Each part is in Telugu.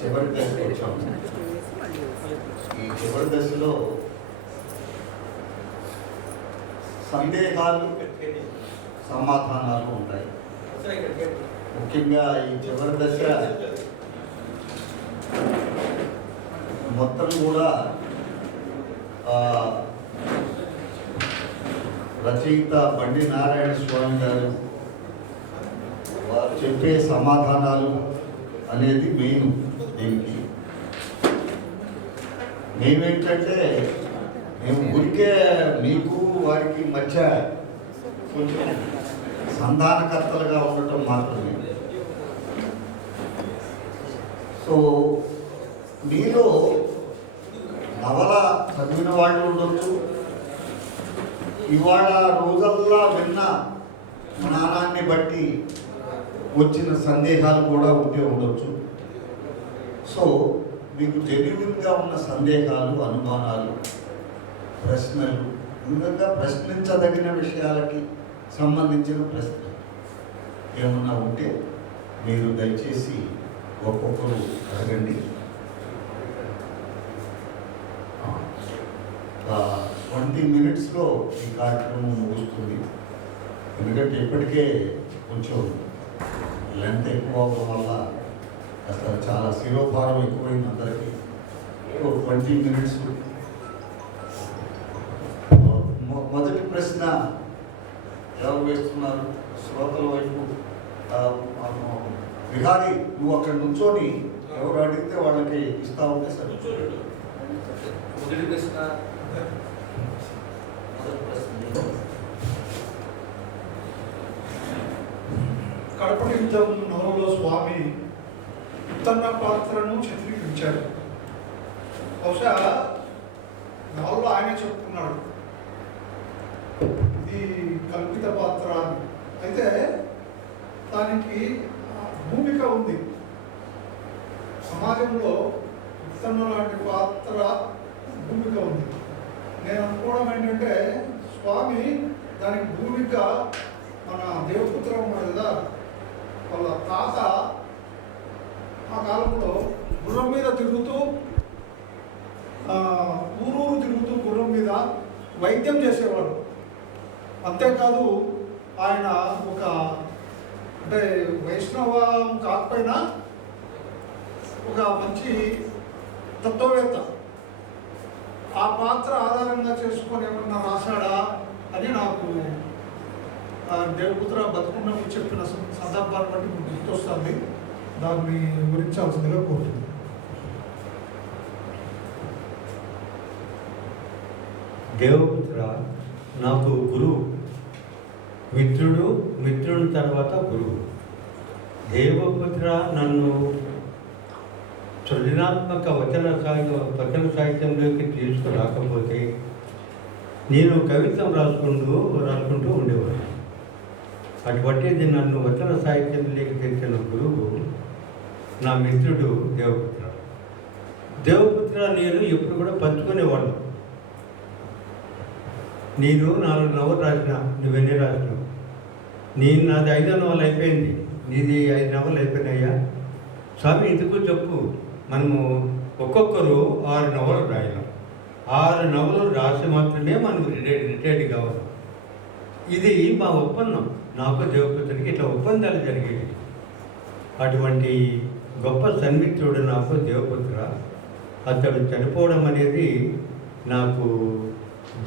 చివరి దశకు వచ్చాము. ఈ చివరి దశలో సందేహాలు సమాధానాలు ఉంటాయి. ముఖ్యంగా ఈ చివరి దశ మొత్తం కూడా రచయిత బండి నారాయణ స్వామి గారు వారు చెప్పే సమాధానాలు అనేది మెయిన్. దీనికి మేమేంటంటే మేము ఊరికే మీకు వారికి మధ్య కొంచెం సంధానకర్తలుగా ఉండటం మాత్రమే. సో మీలో నవల చదివిన వాళ్ళు ఉండొచ్చు, ఇవాళ రోజల్లా విన్న జ్ఞానాన్ని బట్టి వచ్చిన సందేహాలు కూడా ఉంటే ఉండొచ్చు. సో మీకు జెన్యూన్గా ఉన్న సందేహాలు, అనుమానాలు, ప్రశ్నలు, ఇంకా ప్రశ్నించదగిన విషయాలకి సంబంధించిన ప్రశ్నలు ఏమన్నా ఉంటే మీరు దయచేసి ఒక్కొక్కరు అడగండి. 20 minutesలో ఈ కార్యక్రమం ముగుస్తుంది. ఎందుకంటే ఇప్పటికే కొంచెం లెంత్ ఎక్కువ అవడం వల్ల అసలు చాలా శిరోభారం ఎక్కువైంది అందరికీ. 20 minutes. మొదటి ప్రశ్న ఎవరు వేస్తున్నారు? శ్రోతల వైపు విహారీ, నువ్వు అక్కడ నుంచొని ఎవరు అడిగితే వాళ్ళకి ఇస్తా ఉంటే సరే. మొదటి ప్రశ్న కడపటి యుద్ధం నవలలో స్వామి ఉత్తన్న పాత్రను చిత్రీకరించారు. బహుశా నవలలో ఆయనే చెప్పుకున్నాడు ఇది కల్పిత పాత్ర అని. అయితే దానికి భూమిక ఉంది. సమాజంలో ఉత్తన్న లాంటి పాత్ర భూమిక ఉంది. నేను అనుకోవడం ఏంటంటే స్వామి దానికి భూమిక మన దేవపుత్రం కదా, వాళ్ళ తాత ఆ కాలంలో గుర్రం మీద తిరుగుతూ ఊరూరు తిరుగుతూ గుర్రం మీద వైద్యం చేసేవాడు. అంతేకాదు ఆయన ఒక అంటే వైష్ణవం కాకపోయినా ఒక మంచి తత్వవేత్త. ఆ పాత్ర ఆధారంగా చేసుకొని ఏమన్నా రాశాడా అని నాకు దేవపుత్ర బతుకున్నప్పుడు చెప్పిన సందర్భాన్ని బట్టి గుర్తొస్తుంది. దాన్ని గురించాల్సిందిగా కోరుతుంది. దేవపుత్ర నాకు గురువు, మిత్రుడు, మిత్రుడి తర్వాత గురువు. దేవపుత్ర నన్ను సృజనాత్మక వచన సాహిత్యంలోకి తీసుకురాకపోతే నేను కవిత్వం రాసుకుంటూ ఉండేవాడు. అటువంటిది నన్ను వచన సాహిత్యంలోకి తెచ్చిన గురువు నా మిత్రుడు దేవపుత్ర. దేవపుత్ర నేను ఎప్పుడు కూడా పంచుకునేవాడు. నేను 4 నవలు రాసిన, నువ్వెన్ని రాసినావు? నాది 5వ నవలు అయిపోయింది, నీది 5 నవలు అయిపోయినాయా? స్వామి ఎందుకు చెప్పు, మనము ఒక్కొక్కరు 6 నవలు రాయాలి. 6 నవలు రాసి మాత్రమే మనకు రిటైర్డ్ కావాలి. ఇది మా ఒప్పందం. నాకు దేవపుత్రికి ఇట్లా ఒప్పందాలు జరిగేవి. అటువంటి గొప్ప సన్మిత్రుడు నాకు దేవపుత్ర. అతడు చనిపోవడం అనేది నాకు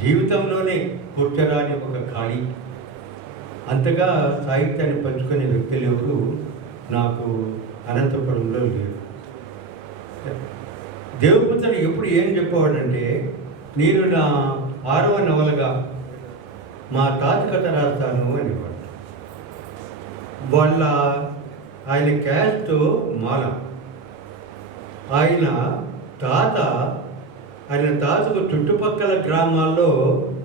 జీవితంలోనే కూర్చరాని ఒక ఖాళీ. అంతగా సాహిత్యాన్ని పంచుకునే వ్యక్తులు ఎవరు నాకు అనంతపురంలో లేరు. దేవపుత్రుడు ఎప్పుడు ఏం చెప్పేవాడంటే, నేను నా 6వ నవలగా మా తాత కథ రాస్తాను అనేవాడు. ఆయన క్యాస్ట్ మాల. ఆయన తాతకు చుట్టుపక్కల గ్రామాల్లో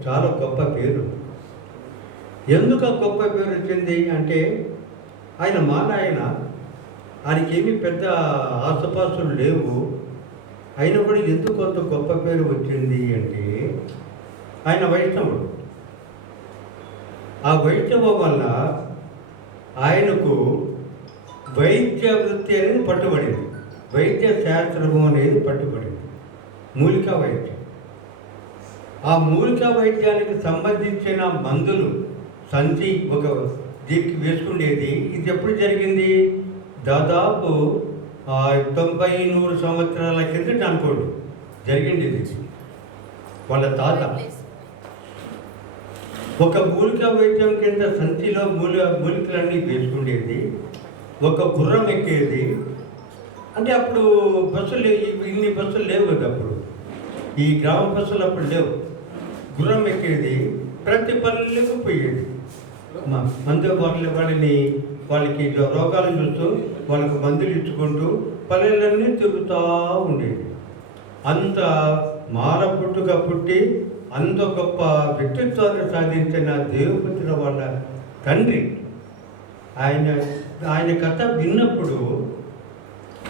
చాలా గొప్ప పేరు. ఎందుకు ఆ గొప్ప పేరు వచ్చింది అంటే, ఆయన మాల, ఆయనకి ఏమీ పెద్ద ఆస్తుపాస్తులు లేవు. అయినా కూడా ఎందుకు కొంత గొప్ప పేరు వచ్చింది అంటే, ఆయన వైష్ణవుడు. ఆ వైష్ణవం వల్ల ఆయనకు వైద్య వృత్తి అనేది పట్టుబడింది. వైద్య శాస్త్రము అనేది పట్టుబడింది, మూలికా వైద్యం. ఆ మూలికా వైద్యానికి సంబంధించిన మందులు సంచి ఒక దీనికి వేసుకునేది. ఇది ఎప్పుడు జరిగింది? దాదాపు 90-100 సంవత్సరాల కిందట అనుకోండి జరిగింది ఇది. వాళ్ళ తాత ఒక మూలికా వైద్యం కింద సంచిలో మూలికలన్నీ వేసుకునేది. ఒక గుర్రం ఎక్కేది. అంటే అప్పుడు బస్సులు ఇన్ని బస్సులు లేవు కదా అప్పుడు, ఈ గ్రామ బస్సులు అప్పుడు లేవు. గుర్రం ఎక్కేది, ప్రతి పల్లెలకు పోయేది. మందు వాళ్ళకి రోగాలు చూస్తూ వాళ్ళకు మందులు ఇచ్చుకుంటూ పల్లెలన్నీ తిరుగుతూ ఉండేది. అంత మారపుట్టుగా పుట్టి అంత గొప్ప వ్యక్తిత్వాన్ని సాధించిన దేవపుత్రుల వాళ్ళ తండ్రి ఆయన కథ విన్నప్పుడు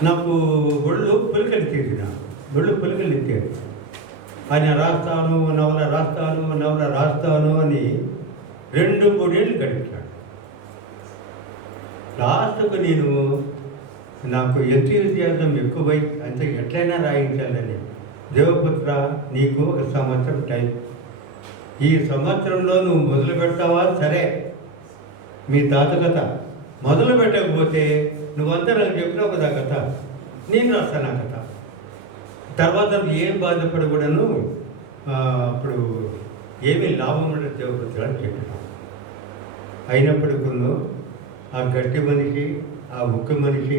నాకు ఒళ్ళు పులికెత్తింది. ఒళ్ళు పులికెత్తింది. ఆయన నవల రాస్తాను అని 2-3 ఏళ్ళు గడిపాడు. లాస్ట్కు నాకు ఎంతూజియాజం ఎక్కువై అంతే ఎట్లయినా రాయించాలని, దేవపుత్ర నీకు 1 సంవత్సరం టైం, ఈ సంవత్సరంలో నువ్వు మొదలు పెడతావా? సరే, మీ తాత కథ మొదలు పెట్టకపోతే నువ్వంతా నాకు చెప్పినావు కదా కథ, నేను రాస్తాను ఆ కథ. తర్వాత ఏం బాధపడకూడను, అప్పుడు ఏమీ లాభం ఉండదు దేవపుత్ర అని చెప్పినావు. అయినప్పటికీ ఆ గట్టి మనిషి, ఆ ఉక్కు మనిషి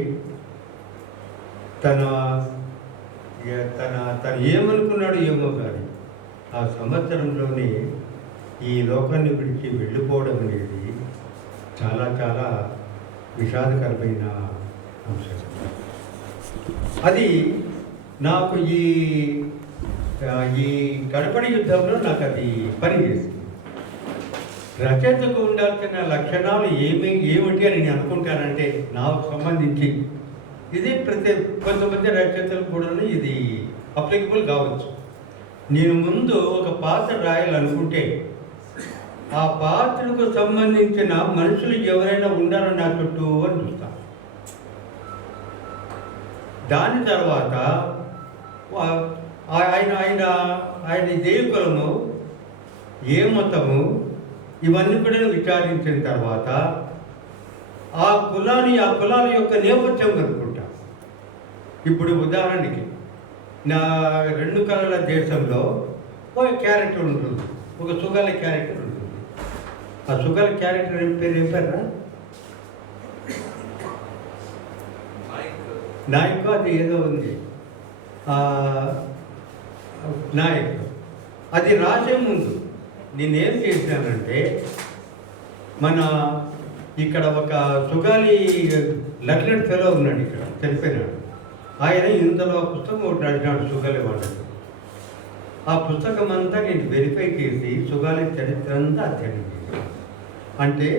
తను ఏమనుకున్నాడు ఏమో కానీ ఆ సంవత్సరంలోనే ఈ లోకాన్ని విడిచి వెళ్ళిపోవడం అనేది చాలా చాలా విషాదకరమైన అంశం. అది నాకు ఈ కడపడి యుద్ధంలో నాకు అది పనిచేసింది. రచయితకు ఉండాల్సిన లక్షణాలు ఏమిటి అని నేను అనుకుంటానంటే నాకు సంబంధించి ఇది కొంతమంది రచయితలకు కూడా ఇది అప్లికబుల్ కావచ్చు. నేను ముందు ఒక పాత్ర రాయాలనుకుంటే ఆ పాత్రకు సంబంధించిన మనుషులు ఎవరైనా ఉండాలని నా చుట్టూ అని చూస్తాను. దాని తర్వాత ఆయన దేవకులము, ఏ మతము, ఇవన్నీ కూడా విచారించిన తర్వాత ఆ కులాల యొక్క నేపథ్యం కనుక్కుంటా. ఇప్పుడు ఉదాహరణకి నా 2 కళల దేశంలో ఒక క్యారెక్టర్ ఉంటుంది, ఒక సుగాల క్యారెక్టర్ ఉంటుంది. ఆ సుగాల క్యారెక్టర్ ఏం పేరు నాయకు, అది ఏదో ఉంది నాయకు. అది రాసే ముందు నేనేం చేశానంటే, మన ఇక్కడ ఒక సుగాలి లెఫ్టినెంట్ ఫెలో ఉన్నాడు, ఇక్కడ చనిపోయినాడు. ఆయన ఇందులో పుస్తకం ఒకటి రాసినాడు సుగాలి వాళ్ళకి. ఆ పుస్తకం అంతా నేను వెరిఫై చేసి సుగాలి చరిత్ర అంతా అధ్యయనం చేశాను. అంటే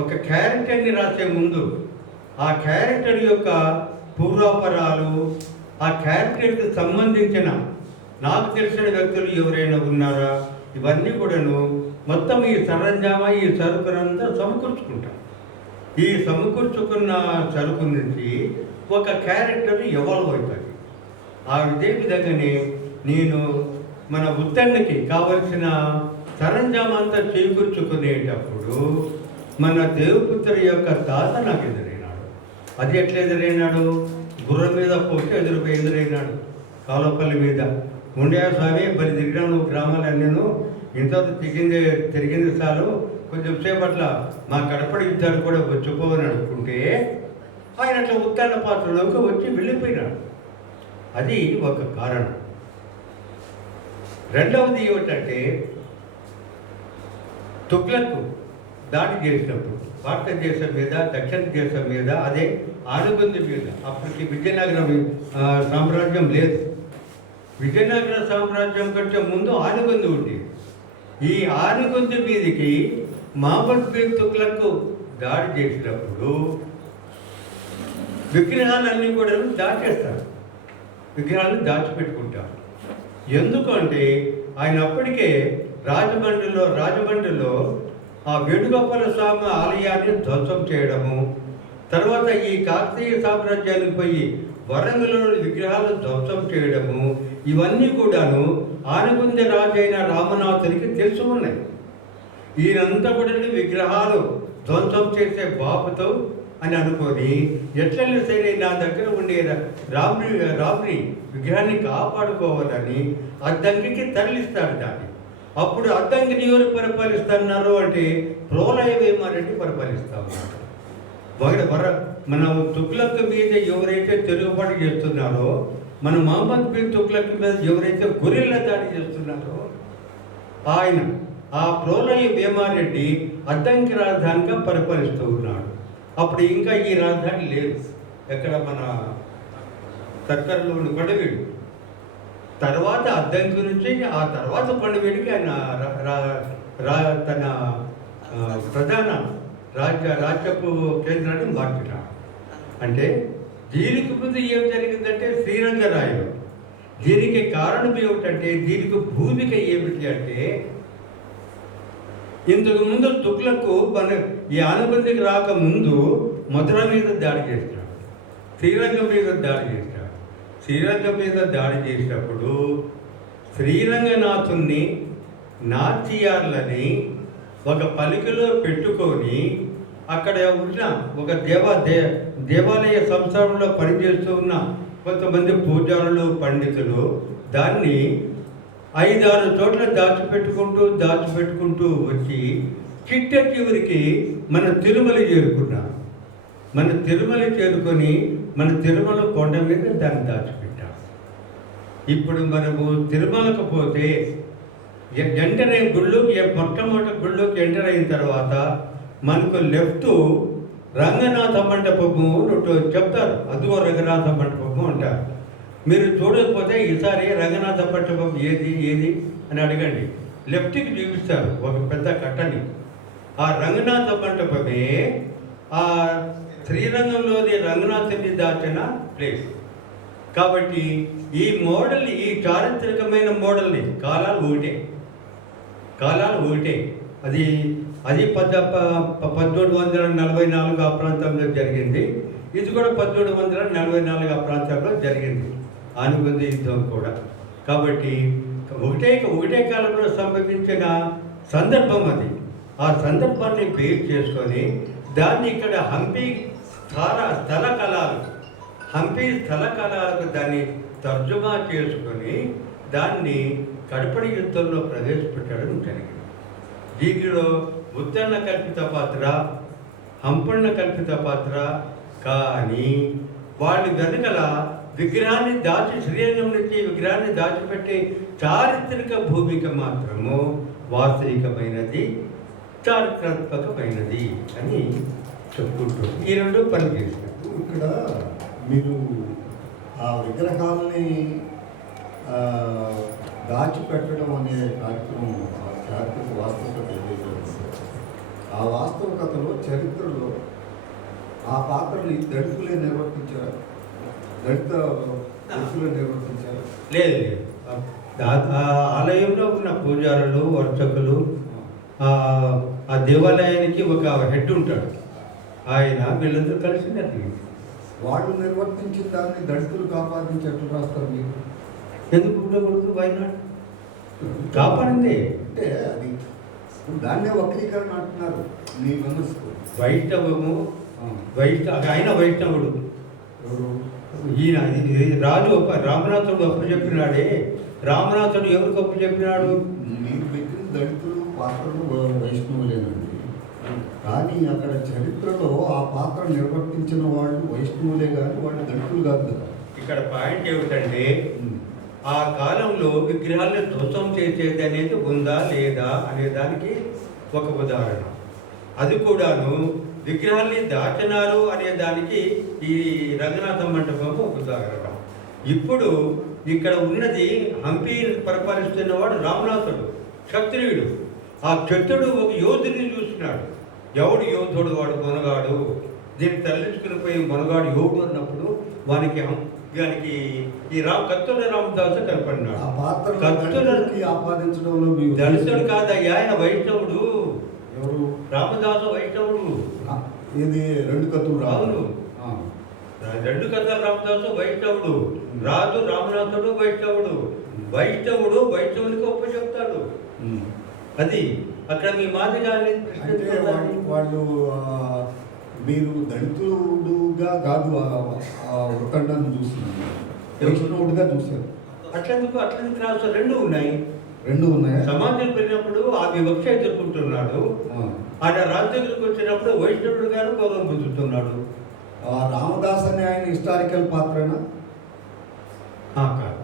ఒక క్యారెక్టర్ని రాసే ముందు ఆ క్యారెక్టర్ యొక్క పూర్వాపరాలు, ఆ క్యారెక్టర్కి సంబంధించిన నాకు తెలిసిన వ్యక్తులు ఎవరైనా ఉన్నారా, ఇవన్నీ కూడాను మొత్తం ఈ సరంజామా, ఈ సరుకునంతా సమకూర్చుకుంటాం. ఈ సమకూర్చుకున్న సరుకు నుంచి ఒక క్యారెక్టర్ ఎవాల్వ్ అవుతుంది. ఇదే విధంగానే నేను మన ఉత్తరణకి కావలసిన సరంజామా అంతా చేకూర్చుకునేటప్పుడు మన దేవపుత్ర యొక్క తాత నాకు ఎదురైనాడు. అది ఎట్లా ఎదురైనాడు? గుర్రం మీద పోతే ఎదురైనాడు. కాలువపల్లి మీద ఉండే స్వామి బలి తిరిగినాను గ్రామాలన్నీను, ఇంతవరకు తిరిగింది చాలు, కొంచెం సేపట్ల మా కడపడి యుద్ధాలు కూడా వచ్చిపోవని అనుకుంటే ఆయన అట్లా ఉత్తాన పాత్రలోకి వచ్చి వెళ్ళిపోయినాడు. అది ఒక కారణం. రెండవది ఏమిటంటే, తుగ్లక్ దాడి చేసినప్పుడు భారతదేశం మీద, దక్షిణ దేశం మీద, అదే ఆనుగుంది మీద, అప్పటికి విజయనగరం సామ్రాజ్యం లేదు. విజయనగర సామ్రాజ్యం కంటే ముందు ఆనుగుంది ఉంది. ఈ ఆనుగుంది మీదకి మహమ్మద్ బిన్ తుగ్లక్ దాడి చేసినప్పుడు విగ్రహాలన్నీ కూడా దాచేస్తారు, విగ్రహాలను దాచిపెట్టుకుంటారు. ఎందుకంటే ఆయన అప్పటికే రాజమండ్రిలో ఆ వేణుగోపాల స్వామి ఆలయాన్ని ధ్వంసం చేయడము, తర్వాత ఈ కాకతీయ సామ్రాజ్యానికి పోయి వరంగల్లోని విగ్రహాలను ధ్వంసం చేయడము, ఇవన్నీ కూడాను ఆనగుంది రాజైన రామనాథునికి తెలిసి ఉన్నాయి. ఈయనంతా కూడా విగ్రహాలు ధ్వంసం చేసే బాబుతో అని అనుకొని ఎట్లయినా సరే నా దగ్గర ఉండే రాముని విగ్రహాన్ని కాపాడుకోవాలని అద్దంకికి తరలిస్తాడు దాన్ని. అప్పుడు అద్దంకిని ఎవరు పరిపాలిస్తున్నారు అంటే ప్రోలయ వేమారెడ్డి పరిపాలిస్తా ఉన్నారు. మన తుగ్లక్ మీద ఎవరైతే తిరుగుబాటు చేస్తున్నారో, మన మహమ్మద్ బిన్ తుగ్లక్ మీద ఎవరైతే గొరిల్లా దాడి చేస్తున్నారో ఆయన ఆ ప్రోలయ వేమారెడ్డి అద్దంకి రాజధానిగా పరిపాలిస్తూ ఉన్నాడు. అప్పుడు ఇంకా ఈ రాజధాని లేదు. ఎక్కడ మన సర్కారులోని కొండవీడు తర్వాత అద్దంకి నుంచి ఆ తర్వాత కొండవీడికి ఆయన తన ప్రధాన రాజ్యపు కేంద్రాన్ని మార్చినాడు. అంటే దీనికి ముందు ఏం జరిగిందంటే శ్రీరంగరాయలు. దీనికి కారణం ఏమిటంటే, దీనికి భూమిక ఏమిటి అంటే, ఇంతకు ముందు తుగ్లకు మన ఈ ఆనబందికి రాకముందు మధుర మీద దాడి చేసినాడు, శ్రీరంగం మీద దాడి చేసినాడు. శ్రీరంగం మీద దాడి చేసినప్పుడు శ్రీరంగనాథుణ్ణి నాట్యాలని ఒక పలికలో పెట్టుకొని అక్కడ ఉన్న ఒక దేవాలయ సంస్థలో పనిచేస్తూ ఉన్న కొంతమంది పూజారులు, పండితులు దాన్ని 5-6 చోట్ల దాచిపెట్టుకుంటూ వచ్చి చిట్ట చివరికి మన తిరుమల చేరుకున్నాం. మన తిరుమల చేరుకొని మన తిరుమల కొండ మీద దాన్ని దాచిపెట్టాం. ఇప్పుడు మనము తిరుమలకు పోతే ఎంటర్ అయిన గుళ్ళోకి, మొట్టమొదటి గుళ్ళోకి ఎంటర్ అయిన తర్వాత మనకు లెఫ్ట్ రంగనాథ మండపము చెప్తారు. అదిగో రంగనాథ మండపము అంటారు. మీరు చూడకపోతే ఈసారి రంగనాథ మండపం ఏది అని అడగండి, లెఫ్ట్కి చూపిస్తారు ఒక పెద్ద కట్టని. ఆ రంగనాథ మండపమే ఆ శ్రీరంగంలోని రంగనాథుని దాచిన ప్లేస్. కాబట్టి ఈ మోడల్, ఈ చారిత్రకమైన మోడల్ని కాలాలు ఒకటే. అది 1744 ఆ ప్రాంతంలో జరిగింది. ఇది కూడా 1744 ఆ ప్రాంతంలో జరిగింది, ఆనుబంది యుద్ధం కూడా. కాబట్టి ఒకటే కాలంలో సంభవించిన సందర్భం అది. ఆ సందర్భాన్ని బేస్ చేసుకొని దాన్ని ఇక్కడ హంపి స్థల కళలకు దాన్ని తర్జుమా చేసుకొని దాన్ని కడపడి యుద్ధంలో ప్రవేశపెట్టడం జరిగింది. దీనిలో ఉత్తరణ కల్పిత పాత్ర, హంపన్న కల్పిత పాత్ర. కానీ వాళ్ళు వెనకల విగ్రహాన్ని శ్రీరంగం నుంచి విగ్రహాన్ని దాచిపెట్టే చారిత్రక భూమిక మాత్రము వాస్తవికమైనది, చారిత్రాత్మకమైనది అని చెప్పుకుంటూ ఈ రెండు పనిచేస్తారు. ఇక్కడ మీరు ఆ విగ్రహాలని దాచిపెట్టడం అనే కార్యక్రమం, ఆ చారిత్రక వాస్తవికత ఏదైతే ఉందో, ఆ వాస్తవికతలో చరిత్రలో ఆ పాత్రని దళితులే నిర్వర్తించారు, దళితులే నిర్వర్తించారు. లేదు, ఆలయంలో ఉన్న పూజారులు, వర్చకులు, ఆ దేవాలయానికి ఒక హెడ్ ఉంటాడు, ఆయన వీళ్ళందరూ కలిసి జరిగింది. వాళ్ళు నిర్వర్తించిన దాన్ని దళితులు కాపాదించి ఎట్లా రాస్తారు మీరు? ఎందుకు ఉండకూడదు? వైనాడు కాపాడింది అంటే అది దాన్నే వక్రీకరణ అంటున్నారు మీ విమర్శకు. ఆయన వైష్ణవుడు. ఈయన రాజు రామనాథుడు అప్పు చెప్పినాడే. రామనాథుడు ఎవరికి అప్పు చెప్పినాడు? మీరు పెట్టిన దళితులు పాత్రలు వైష్ణవులేనండి, కానీ అక్కడ చరిత్రలో ఆ పాత్ర నిర్వర్తించిన వాళ్ళు వైష్ణవులే కానీ వాళ్ళు దళితులు కాదు కదా. ఇక్కడ పాయింట్ ఏమిటంటే, ఆ కాలంలో విగ్రహాలను ధ్వంసం చేసేది అనేది ఉందా లేదా అనే దానికి ఒక ఉదాహరణ. అది కూడాను విగ్రహాల్ని దాచనారు అనే దానికి ఈ రంగనాథ మండపం ఒక ఉదాహరణ. ఇప్పుడు ఇక్కడ ఉన్నది హంపి పరిపాలిస్తున్నవాడు రామనాథుడు, క్షత్రియుడు. ఆ క్షత్రుడు ఒక యోధుడిని చూస్తున్నాడు. ఎవడు యోధుడు? వాడు మొనగాడు. దీన్ని తరలించుకుని పోయి మొనగాడు యోగుడు అన్నప్పుడు వానికి ఈ కత్తుల రామదాసు కనపడినాడు. ఆపాదించడంలో దళితుడు కాదయ్యా, ఆయన వైష్ణవుడు. ఎవరు? రామదాసు వైష్ణవుడు. ఇది రెండు కత్తులు రావాలి. అవును. రెండు కథల రామదాసు వైష్ణవుడు, రాజు రామనాథుడు వైష్ణవుడు. వైష్ణవునికి ఒప్పు చెప్తాడు. అది అక్కడ మీ మాదిగాని అంటే వాళ్ళు మీరు దళితుడుగా కాదు ఉత్కంఠను చూస్తున్నారు, వైష్ణవుడిగా చూశారు. అట్లెందుకు రాసు రెండు ఉన్నాయి. రెండు ఉన్నాయా? సమాజం పెరిగినప్పుడు ఆ వివక్ష ఎదుర్కొంటున్నాడు. ఆయన రాజు దగ్గరికి వచ్చినప్పుడు వైష్ణవుడు గారు గౌరవం పొందుతున్నాడు. రామదాస్ అనే ఆయన హిస్టారికల్ పాత్రనా? కాదు.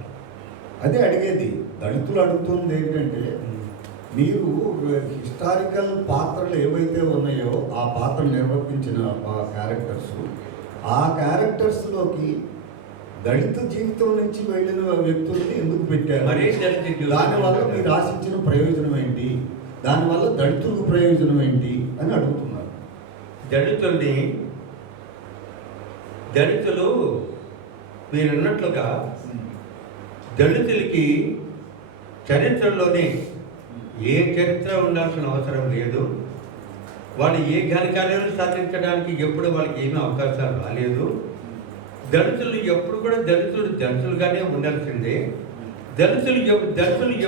అదే అడిగేది. దళితులు అడుగుతుంది ఏంటంటే మీరు హిస్టారికల్ పాత్రలు ఏవైతే ఉన్నాయో ఆ పాత్రలు నిర్వర్తించిన ఆ క్యారెక్టర్స్లోకి దళిత జీవితం నుంచి వెళ్ళిన వ్యక్తుల్ని ఎందుకు పెట్టారు? దానివల్ల మీరు ఆశించిన ప్రయోజనం ఏంటి? దానివల్ల దళితులకు ప్రయోజనం ఏంటి అని అడుగుతున్నారు. దళితులు మీరన్నట్లుగా దళితులకి చరిత్రలోనే ఏ చరిత్ర ఉండాల్సిన అవసరం లేదు. వాళ్ళు ఏ ఘనకార్యాలు సాధించడానికి ఎప్పుడు వాళ్ళకి ఏమీ అవకాశాలు రాలేదు. దళితులు ఎప్పుడు కూడా దళితులుగానే ఉండాల్సిందే. దళితులు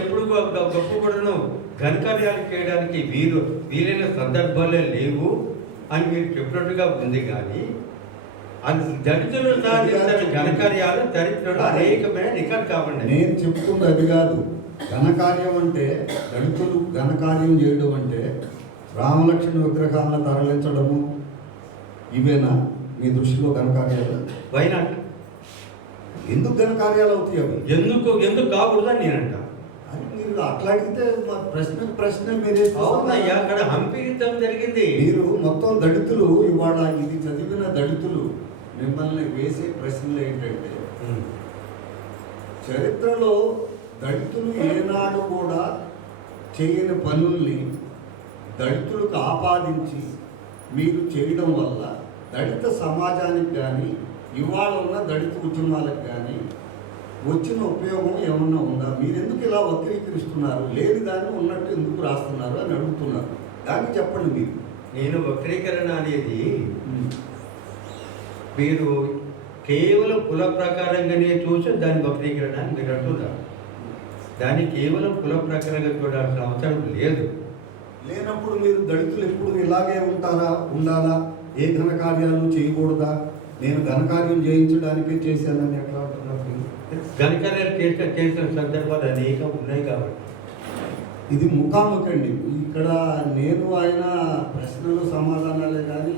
ఎప్పుడు గొప్ప ఘనకార్యాలు చేయడానికి వీలైన సందర్భాలే లేవు అని మీరు చెప్పినట్టుగా ఉంది. కానీ దళితులు సాధించిన ఘనకార్యాలు చరిత్రలో అనేకమైన రికార్డ్ కావండి. నేను చెప్తుంది అది కాదు. ఘనకార్యం అంటే దళితులు ఘనకార్యం చేయడం అంటే రామలక్ష్మణ విగ్రహాలను తరలించడము, ఇవేనా మీ దృష్టిలో ఘనకార్యాలు? వైనాట్ ఎందుకు ఘనకార్యాలు అవుతాయి అవి? ఎందుకు కాకూడదని నేనంట. అని మీరు అట్లా అడిగితే ప్రశ్న మీరే. అవునయ్యా, అక్కడ హంపి యుద్ధం జరిగింది. మీరు మొత్తం దళితులు ఇవాళ ఇది చదివిన దళితులు మిమ్మల్ని వేసే ప్రశ్నలు ఏంటంటే చరిత్రలో దళితులు ఏనాడు కూడా చేయని పనుల్ని దళితులకు ఆపాదించి మీరు చేయడం వల్ల దళిత సమాజానికి కానీ ఇవాళ ఉన్న దళిత ఉద్యమాలకు కానీ వచ్చిన ఉపయోగం ఏమన్నా ఉందా? మీరు ఎందుకు ఇలా వక్రీకరిస్తున్నారు? లేని దాన్ని ఉన్నట్టు ఎందుకు రాస్తున్నారు అని అడుగుతున్నారు. దాన్ని చెప్పండి మీరు. నేను వక్రీకరణ అనేది మీరు కేవలం కుల ప్రకారంగానే చూసి దాని వక్రీకరణ అని మీరు అంటున్నారు. దాన్ని కేవలం కుల ప్రకారంగా చూడాల్సిన అవసరం లేదు. లేనప్పుడు మీరు దళితులు ఎప్పుడు ఇలాగే ఉండాలా? ఏ ఘనకార్యాలు చేయకూడదా? నేను ఘనకార్యం చేయించడానికే చేశానని ఎట్లా అంటున్నారు? ఘనకార్యాలు చేసిన సందర్భాలు అనేకం ఉన్నాయి కాబట్టి ఇది ముఖాముఖండి. ఇక్కడ నేను ఆయన ప్రశ్నలు సమాధానాలే కానీ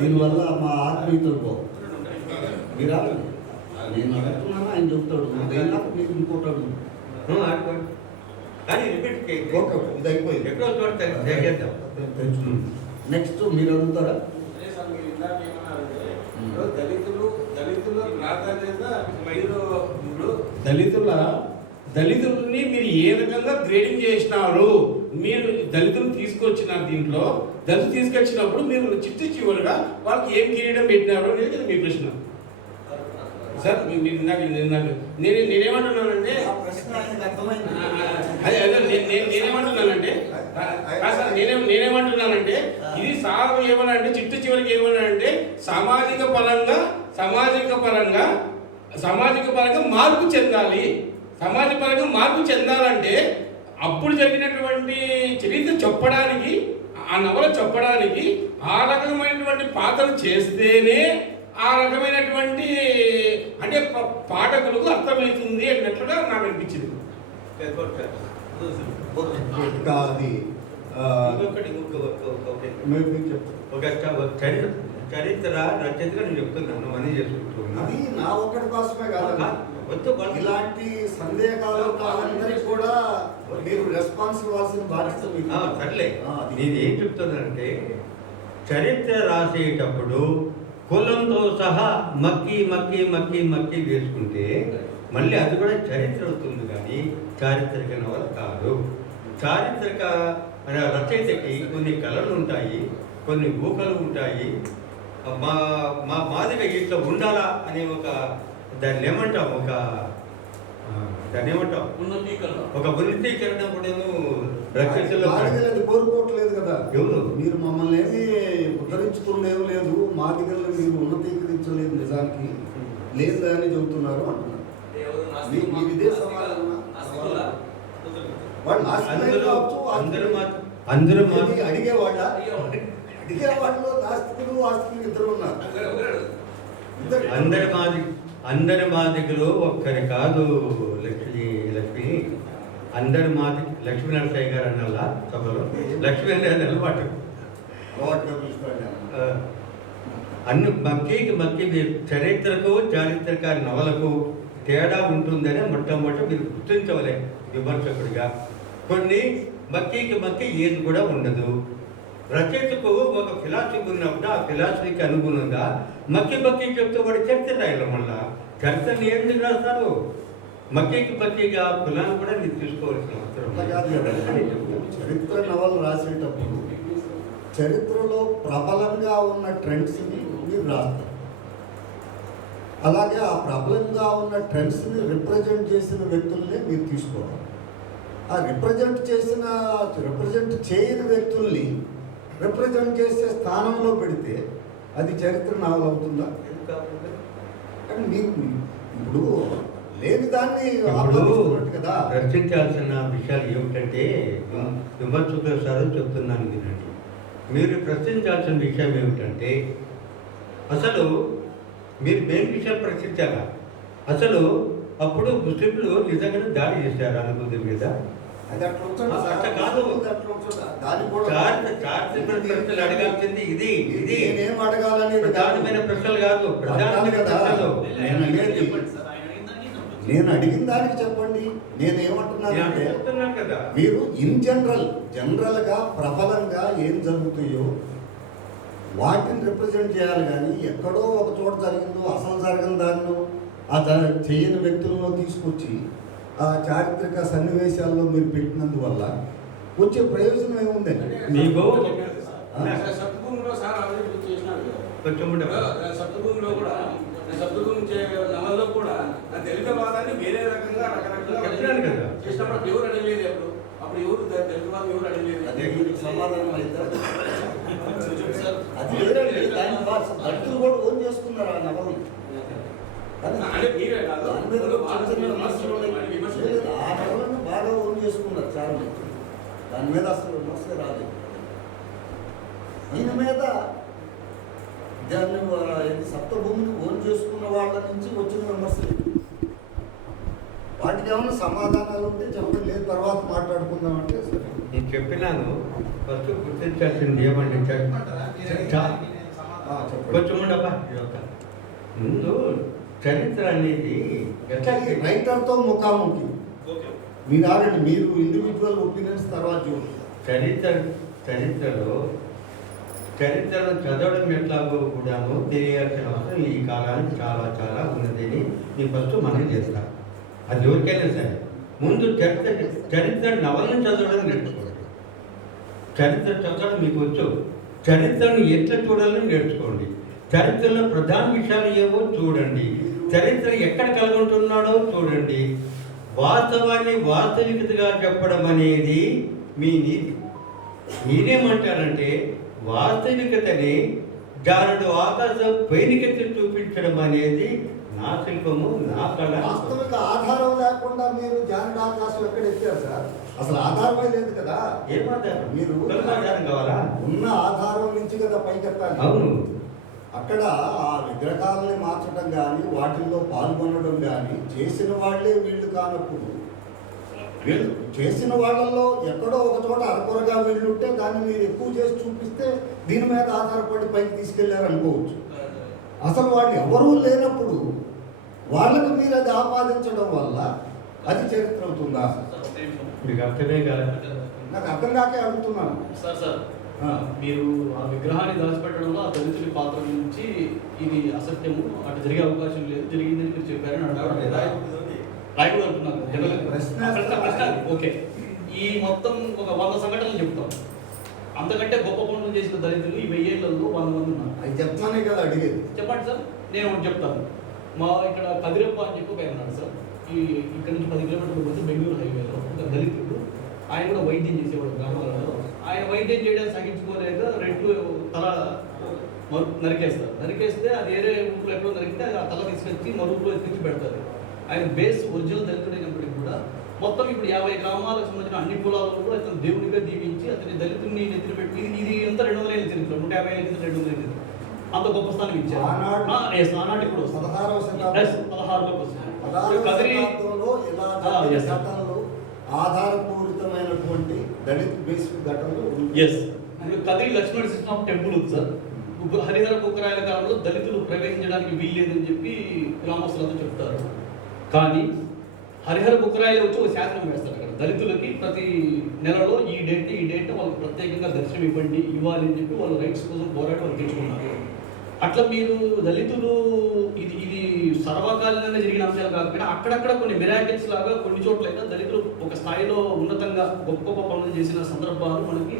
దీనివల్ల మా ఆత్మీయతలు పోవు. మీరు నేను అడుగుతున్నాను, ఆయన చెప్తాడు. మీకు ఇంకోటి అడుగు. కానీ ఇది అయిపోయింది. ఎక్కడో చోట నెక్స్ట్ మీరు అడుగుతారా? దళితుల్ని మీరు ఏ రకంగా గ్రేడింగ్ చేసినారు? మీరు దళితులు తీసుకొచ్చినారు. దీంట్లో దళితులు తీసుకొచ్చినప్పుడు మీరు చివరిగా వాళ్ళకి ఏం కిరీటం పెట్టినారు అనేది మీ ప్రశ్న సార్. నేనేమంటున్నానంటే నేనేమంటున్నానంటే ఇది సాగు ఏమనంటే చివరికి ఏమనంటే సామాజిక పరంగా మార్పు చెందాలి. సమాజ పరంగా మార్పు చెందాలంటే అప్పుడు జరిగినటువంటి చరిత్ర చెప్పడానికి, ఆ నవల చెప్పడానికి ఆ రకమైనటువంటి పాత్రలు చేస్తేనే ఆ రకమైనటువంటి అంటే పాఠకులకు అర్థమవుతుంది అన్నట్లుగా నాకు అనిపించింది. చరిత్ర రచయితగా నేను చెప్తున్నాను, మనీ చేసుకుంటున్నాను. అది నా ఒక్కడి కోసమే కాదు, ఇలాంటి సందేహాలు కూడా మీరు రెస్పాన్స్ ఇవ్వాల్సిన బాధ్యత. సర్లే, నేను ఏం చెప్తున్నానంటే చరిత్ర రాసేటప్పుడు కులంతో సహా మక్కి వేసుకుంటే మళ్ళీ అది కూడా చరిత్ర అవుతుంది, కానీ చారిత్రక నవల కాదు. చారిత్రక రచయితకి కొన్ని కళలు ఉంటాయి, కొన్ని ఊకలు ఉంటాయి. మాదిగా ఇట్లా ఉండాలా అనే దాన్ని ఏమంటాం, దాన్ని ఏమంటావు? ఉన్నతీకరణ. ఒక ఉన్నతీకరణ కూడా రక్షితుల్లో అది కోరుకోవట్లేదు కదా. ఎవరు? మీరు మమ్మల్ని ఏమి ఉద్ధరించుకునేవి లేదు, మా దగ్గర మీరు ఉన్నతీకరించలేదు, నిజానికి లేదు అని చెబుతున్నారు అంటున్నారు. మీరు ఇదే సమాధానం. వాళ్ళు నాస్తికులే కావచ్చు, అందరూ అడిగేవాళ్ళ అడిగేవాళ్ళు నాస్తికులు ఆస్తికులు ఇద్దరు ఉన్నారు. అందరి మాదికలు ఒక్కరి కాదు. లక్ష్మి అందరి మాది లక్ష్మీ నరసయ్య గారు అన్నలా సభలో లక్ష్మీ అనేది అలవాటు. అన్ని మక్కి చరిత్రకు చారిత్రక నవలకు తేడా ఉంటుందని మొట్టమొదటి మీరు గుర్తించవలే విమర్శకుడిగా. కొన్ని మక్కి ఏది కూడా ఉండదు. రచయితకు ఒక ఫిలాసఫీ ఉన్నప్పుడు ఆ ఫిలాసఫీకి అనుగుణంగా మక్కి చెప్తూ వాడు చరిత్ర రాయాలి. మళ్ళా చరిత్రని ఎందుకు రాస్తారు? మక్కిగా కులాన్ని కూడా మీరు తీసుకోవాల్సిన అవసరం. చరిత్ర నవలు రాసేటప్పుడు చరిత్రలో ప్రబలంగా ఉన్న ట్రెండ్స్ని మీరు రాస్తారు. అలాగే ఆ ప్రబలంగా ఉన్న ట్రెండ్స్ని రిప్రజెంట్ చేసిన వ్యక్తుల్ని మీరు తీసుకోవాలి. ఆ రిప్రజెంట్ చేయని వ్యక్తుల్ని రిప్రజెంట్ చేసే స్థానంలో పెడితే అది చరిత్ర నవల అవుతుందా? కానీ మీకు ఇప్పుడు లేని దాన్ని కదా. రచించాల్సిన విషయాలు ఏమిటంటే విమర్శకులు సార్ చెప్తున్నాను వినండి. మీరు ప్రశ్నించాల్సిన విషయం ఏమిటంటే అసలు మీరు మెయిన్ విషయాలు ప్రశ్నించారా? అసలు అప్పుడు ముస్లింలు నిజంగానే దాడి చేశారు అనుకుంది మీద. అది అట్లా కాదు. ప్రశ్నలు అడగాల్సింది ఇది నేనేం అడగాలని ప్రధానమైన ప్రశ్నలు కాదు. ప్రధానమైన ప్రశ్నలు నేను అడిగిన దానికి చెప్పండి. నేనేమంటున్నానంటే కదా మీరు జనరల్గా ప్రబలంగా ఏం జరుగుతాయో వాటిని రిప్రజెంట్ చేయాలి. కానీ ఎక్కడో ఒక చోట జరిగిందో అసలు జరగని దానిలో ఆ చేయని వ్యక్తులను తీసుకొచ్చి ఆ చారిత్రక సన్నివేశాల్లో మీరు పెట్టినందువల్ల వచ్చే ప్రయోజనం ఏముందండి? మీకు సప్తభూమిలో సార్ ఆల్రెడీ చేసినారు. సప్తభూమిలో కూడా సప్తభూమి నవల్లో కూడా దళిత వాదాన్ని వేరే రకంగా రకరకాల చేసినప్పుడు ఎవరు అడగలేదు. అప్పుడు ఎవరు దళిత వాదం ఎవరు అడగలేదు. అదే సమాధానం అయితే అది లేదండి. దళితులు కూడా ఓన్ చేసుకున్నారు ఆ నవల్ని. మీరే కాదు, దాని మీద ఆ నవలను బాగా ఓన్ చేసుకున్నారు చాలా మంది. దాని మీద అసలు విమర్శ రాలేదు. దీని మీద దాన్ని సప్తభూమిని ఓన్ చేసుకున్న వాళ్ళ నుంచి వచ్చిన విమర్శలు. వాటికి ఏమైనా సమాధానాలు ఉంటే చెప్పండి, లేదు తర్వాత మాట్లాడుకుందామంటే సరే. నేను చెప్పినాను. ఫస్ట్ గుర్తించాల్సింది ఏమంటే కొంచెం ఉండబ్బా. ముందు చరిత్ర అనేది రైటర్తో ముఖాముఖి మీరు ఆగండి. మీరు ఇండివిజువల్ ఒపీనియన్స్ తర్వాత చరిత్రను చదవడం ఎట్లాగో కూడాను తెలియాల్సిన అవసరం ఈ కాలానికి చాలా చాలా ఉన్నదని నేను ఫస్ట్ మనం చేస్తాను. అది ఎవరికైనా సరే ముందు చరిత్ర నవలను చదవడం నేర్చుకోండి. చరిత్ర చదవడం మీకు వచ్చు. చరిత్రను ఎట్లా చూడాలని నేర్చుకోండి. చరిత్రలో ప్రధాన విషయాలు ఏవో చూడండి. చరిత్ర ఎక్కడ కలుగుంటున్నాడో చూడండి. వాస్తవాన్ని వాస్తవికతగా చెప్పడం అనేది మీ నీతి. మీరేమంటారంటే వాస్తవికతని జానుడు ఆకాశం పైనకెత్తి చూపించడం అనేది నా శిల్పము, నా కళ. వాస్తవిక ఆధారం లేకుండా మీరు జానుడు ఆకాశం ఎక్కడ ఎత్తారు సార్? అసలు ఆధారమే లేదు కదా. ఏం ఆధారం? మీరు ఆధారం కావాలా? ఉన్న ఆధారం నుంచి కదా పైకెత్తాలి. అవును. అక్కడ ఆ విగ్రహాలని మార్చడం కానీ వాటిల్లో పాల్గొనడం కానీ చేసిన వాళ్ళే వీళ్ళు కానప్పుడు వీళ్ళు చేసిన వాళ్ళల్లో ఎక్కడో ఒక చోట అరకొరగా వీళ్ళుంటే దాన్ని మీరు ఎక్కువ చేసి చూపిస్తే దీని మీద ఆధారపడి పైకి తీసుకెళ్లారు అనుకోవచ్చు. అసలు వాళ్ళు ఎవరూ లేనప్పుడు వాళ్ళకు మీరు అది ఆపాదించడం వల్ల అది చరిత్ర అవుతుందా? మీకు అర్థమే కాదు. నాకు అర్థం కాకే అడుగుతున్నాను సార్. మీరు ఆ విగ్రహాన్ని దాచిపెట్టడంలో ఆ దళితుడి పాత్ర నుంచి ఇది అసత్యము, అటు జరిగే అవకాశం లేదు, జరిగిందని మీరు చెప్పారని రాయకూడదు అంటున్నారు. ప్రశ్న ఓకే. ఈ మొత్తం ఒక 100 సంఘటనలు చెప్తాం. అంతకంటే గొప్ప పనులు చేసిన దళితులు ఈ 1000 ఏళ్లలో 100 మంది ఉన్నారు. అది చెప్తానే కదా అడిగేది. చెప్పండి సార్. నేను ఒకటి చెప్తాను. మా ఇక్కడ కదిరప్ప అని చెప్పి ఒక ఉన్నాడు సార్. ఇక్కడ నుంచి 10 కిలోమీటర్లు పోతే బెంగళూరు హైవేలో ఒక దళితుడు ఆయన కూడా వైద్యం చేసేవాడు గ్రామాలలో. ఆయన వైద్యం చేయడానికి సహించుకోలేక రెట్లు తల నరికేస్తే అది వేరే ఊళ్ళో ఎక్కడో నరికితే ఆ తల తీసుకొచ్చి మరో ఊళ్ళో తెచ్చి పెడతారు. ఆయన బేస్ ఒరిజినల్ దళితుడైనప్పటికీ కూడా మొత్తం ఇప్పుడు 50 గ్రామాలకు సంబంధించిన అన్ని కులాలలో అతను దేవునిగా దీవించి అతని దళితుడిని నెత్తిన పెట్టి ఇది ఎంత 200 ఏళ్ళ చరిత్ర, 150 ఏళ్ళ కింద 200 ఏళ్ళ అంత గొప్ప స్థానం ఇచ్చారు. ఆనాటి ఇప్పుడు 16 ఆధారపూరితమైనటువంటి దళిత బేసిక్ ఘటనలు. కదిరి లక్ష్మణ సిస్టమ్ ఆఫ్ టెంపుల్ ఉంది సార్. హరిహర కుక్కరాయల కాలంలో దళితులు ప్రవేశించడానికి వీల్లేదని చెప్పి గ్రామస్తులతో చెప్తారు. కానీ హరిహర కుక్కరాయలు వచ్చి ఒక శాసనం వేస్తారు అక్కడ దళితులకి ప్రతి నెలలో ఈ డేట్ వాళ్ళకి ప్రత్యేకంగా దర్శనం ఇవ్వాలి అని చెప్పి వాళ్ళు రైట్స్ కోసం పోరాటం వాళ్ళు తెచ్చుకున్నారు. అట్లా మీరు దళితులు ఇది సర్వకాలంగా జరిగిన అంశాలు కాకపోయినా అక్కడక్కడ కొన్ని మిరాకిల్స్ లాగా కొన్ని చోట్లయితే దళితులు ఒక స్థాయిలో ఉన్నతంగా గొప్ప గొప్ప పనులు చేసిన సందర్భాలు మనకి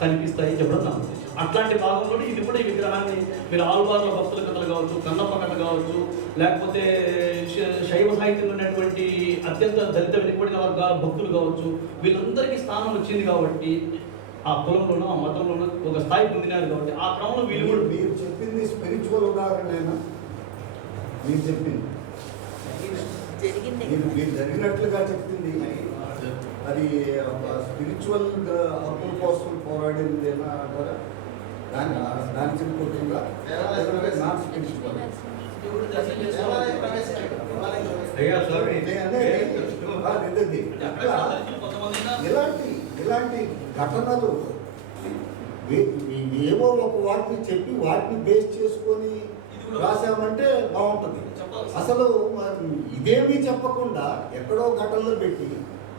కనిపిస్తాయి చెప్పడం నా ఉద్దేశం. అట్లాంటి భాగంలో ఇది కూడా ఈ విగ్రహాన్ని మీరు ఆల్వార్ల భక్తుల కథలు కావచ్చు, కన్నప్ప కథ కావచ్చు, లేకపోతే శైవ సాహిత్యంలో ఉన్నటువంటి అత్యంత దళిత వెనుకబడిన వర్గాల భక్తులు కావచ్చు, వీళ్ళందరికీ స్థానం వచ్చింది కాబట్టి ఆ కులంలోనూ ఆ మతంలోనూ ఒక స్థాయి పొందినారు కాబట్టి ఆ క్రమంలో వీళ్ళు కూడా మీరు చెప్పింది స్పిరిచువల్ ఉదాహరణైనా మీరు చెప్పింది మీరు జరిగినట్లుగా చెప్పింది అది స్పిరిచువల్ హక్కుల కోసం పోరాడింది అంటారా? దాని చెప్పుకుంటుందా నాట్ స్పిరిచువల్? ఇలాంటి ఘటనలు ఏవో ఒక వాటిని చెప్పి వాటిని బేస్ చేసుకొని రాసామంటే బాగుంటుంది. అసలు ఇదేమీ చెప్పకుండా ఎక్కడో ఘటనలు పెట్టి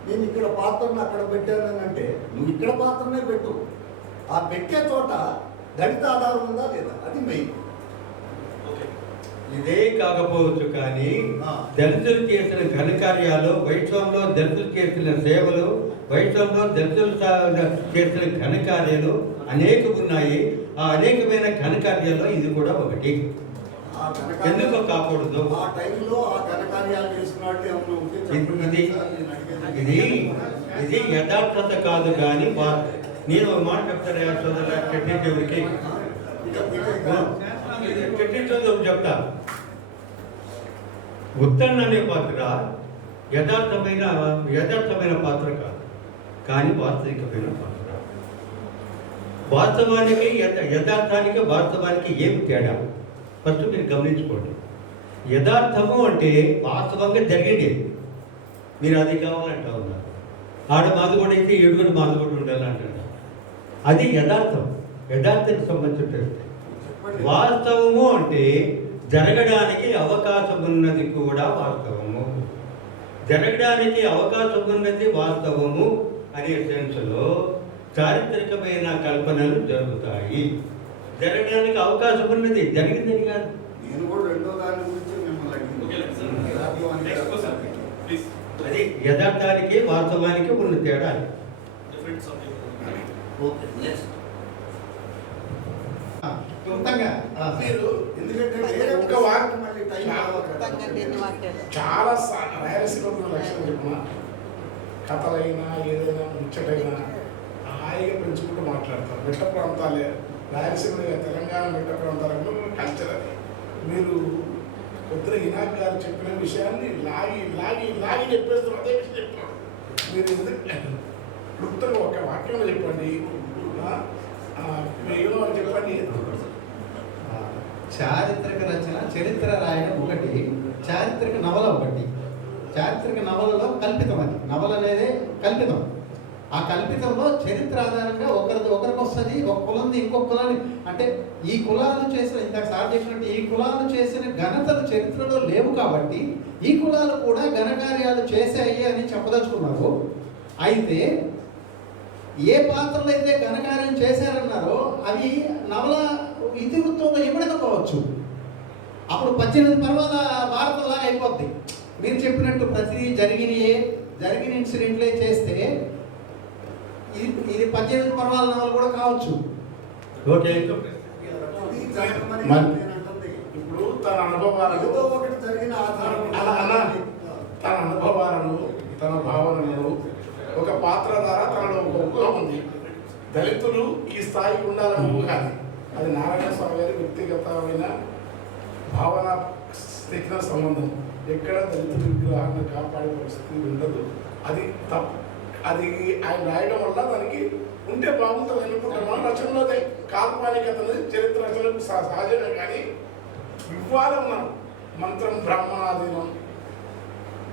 నేను ఇక్కడ పాత్రను అక్కడ పెట్టానని అంటే నువ్వు ఇక్కడ పాత్రనే పెట్టు. ఆ పెట్టే చోట దళిత ఆధారం ఉందా లేదా అది మెయిన్. ఇదే కాకపోవచ్చు కానీ దళితులు చేసిన ఘనకార్యాలు, వైష్ణవంలో దళితులు చేసిన సేవలు, వైష్ణవంలో దళితులు చేసిన ఘనకార్యాలు అనేకం ఉన్నాయి. ఆ అనేకమైన ఘనకార్యాల్లో ఇది కూడా ఒకటి. ఎందుకు కాకూడదు? ఆ టైంలో ఆ ఘనకార్యాలు చేసిన ఇది యథార్థత కాదు. కానీ నేను ఒక మాట చెప్తాను సోదరు చెట్టి దేవుడికి, చెట్టి చదువు చెప్తా. ఉత్తన్న అనే పాత్ర యథార్థమైన పాత్ర కాదు, కానీ వాస్తవికమైన పాత్ర. వాస్తవానికి యథార్థానికి వాస్తవానికి ఏం తేడా ఫస్ట్ మీరు గమనించుకోండి. యథార్థము అంటే వాస్తవంగా జరిగేది. మీరు అది కావాలంటా ఉన్నారు. ఆడ మాదిగోడు అయితే ఏడుగురు మాదిగోడు ఉండాలంటారు. అది యథార్థం, యథార్థానికి సంబంధించి. వాస్తవము అంటే జరగడానికి అవకాశం ఉన్నది కూడా వాస్తవము. జరగడానికి అవకాశం ఉన్నది వాస్తవము అనే సెన్స్లో చారిత్రకమైన కల్పనలు జరుగుతాయి. జరగడానికి అవకాశం ఉన్నది జరిగిందని కాదు. నేను కూడా రెండో దాని గురించి అది యథార్థానికి వాస్తవానికి ఉన్న తేడా. చాలా రాయలసీమ లక్షణం చెప్పిన కథలైనా ఏదైనా ముచ్చటైనా హాయిగా పెంచుకుంటూ మాట్లాడతారు. మిట్ట ప్రాంతాలే రాయలసీమ తెలంగాణ మిట్ట ప్రాంతాలకు కల్చర్ అది. మీరు కొద్దిగా ఇనాక్ గారు చెప్పిన విషయాన్ని లాగి చెప్పేస్తారు. అదే విషయం చెప్తారు. మీరు ఎందుకు క్లుప్తంగా ఒక వాక్యంలో చెప్పండి, మీరు చెప్పండి. చారిత్రక రచన, చరిత్ర రాయడం ఒకటి, చారిత్రక నవల ఒకటి. చారిత్రక నవలలో కల్పితం, అది నవల అనేది కల్పితం. ఆ కల్పితంలో చరిత్ర ఆధారంగా ఒకరికి వస్తుంది, ఒక కులంది ఇంకొక కులాన్ని, అంటే ఈ కులాలు చేసిన, ఇందాక సార్ చెప్పినట్టు ఈ కులాలు చేసిన ఘనతలు చరిత్రలో లేవు కాబట్టి ఈ కులాలు కూడా ఘనకార్యాలు చేశాయి అని చెప్పదలుచుకున్నారు. అయితే ఏ పాత్రలు అయితే ఘనకార్యం చేశారన్నారో అవి నవల ఇతివృత్తంలో ఇవ్వకపోవచ్చు. అప్పుడు 18 పర్వాల భారతంలాగా అయిపోద్ది. మీరు చెప్పినట్టు ప్రతి జరిగిన ఇన్సిడెంట్లే చేస్తే ఇది 18 పర్వాల నవలు కూడా కావచ్చు. ఓకే, ఇప్పుడు తన అనుభవాలు ఒకటి జరిగిన ఆధారం తన అనుభవాలను, తన భావనలను ఒక పాత్ర ద్వారా తనలో ఒక ఊహ ఉంది. దళితులు ఈ స్థాయికి ఉండాలని ఊహ కాదు. అది నారాయణ స్వామి గారి వ్యక్తిగతమైన భావన స్థితిన సంబంధం. ఎక్కడ దళితుల విగ్రహాన్ని కాపాడే పరిస్థితి ఉండదు. అది తప్పు. అది ఆయన రాయడం వల్ల దానికి ఉంటే బాగుంటుంది అనుకుంటాం. మన రచనలో కాల్పనికత అనేది చరిత్ర రచనకు సహజమే. కానీ ఇవ్వాలి ఉన్నాం. మంత్రం బ్రాహ్మణాధీనం,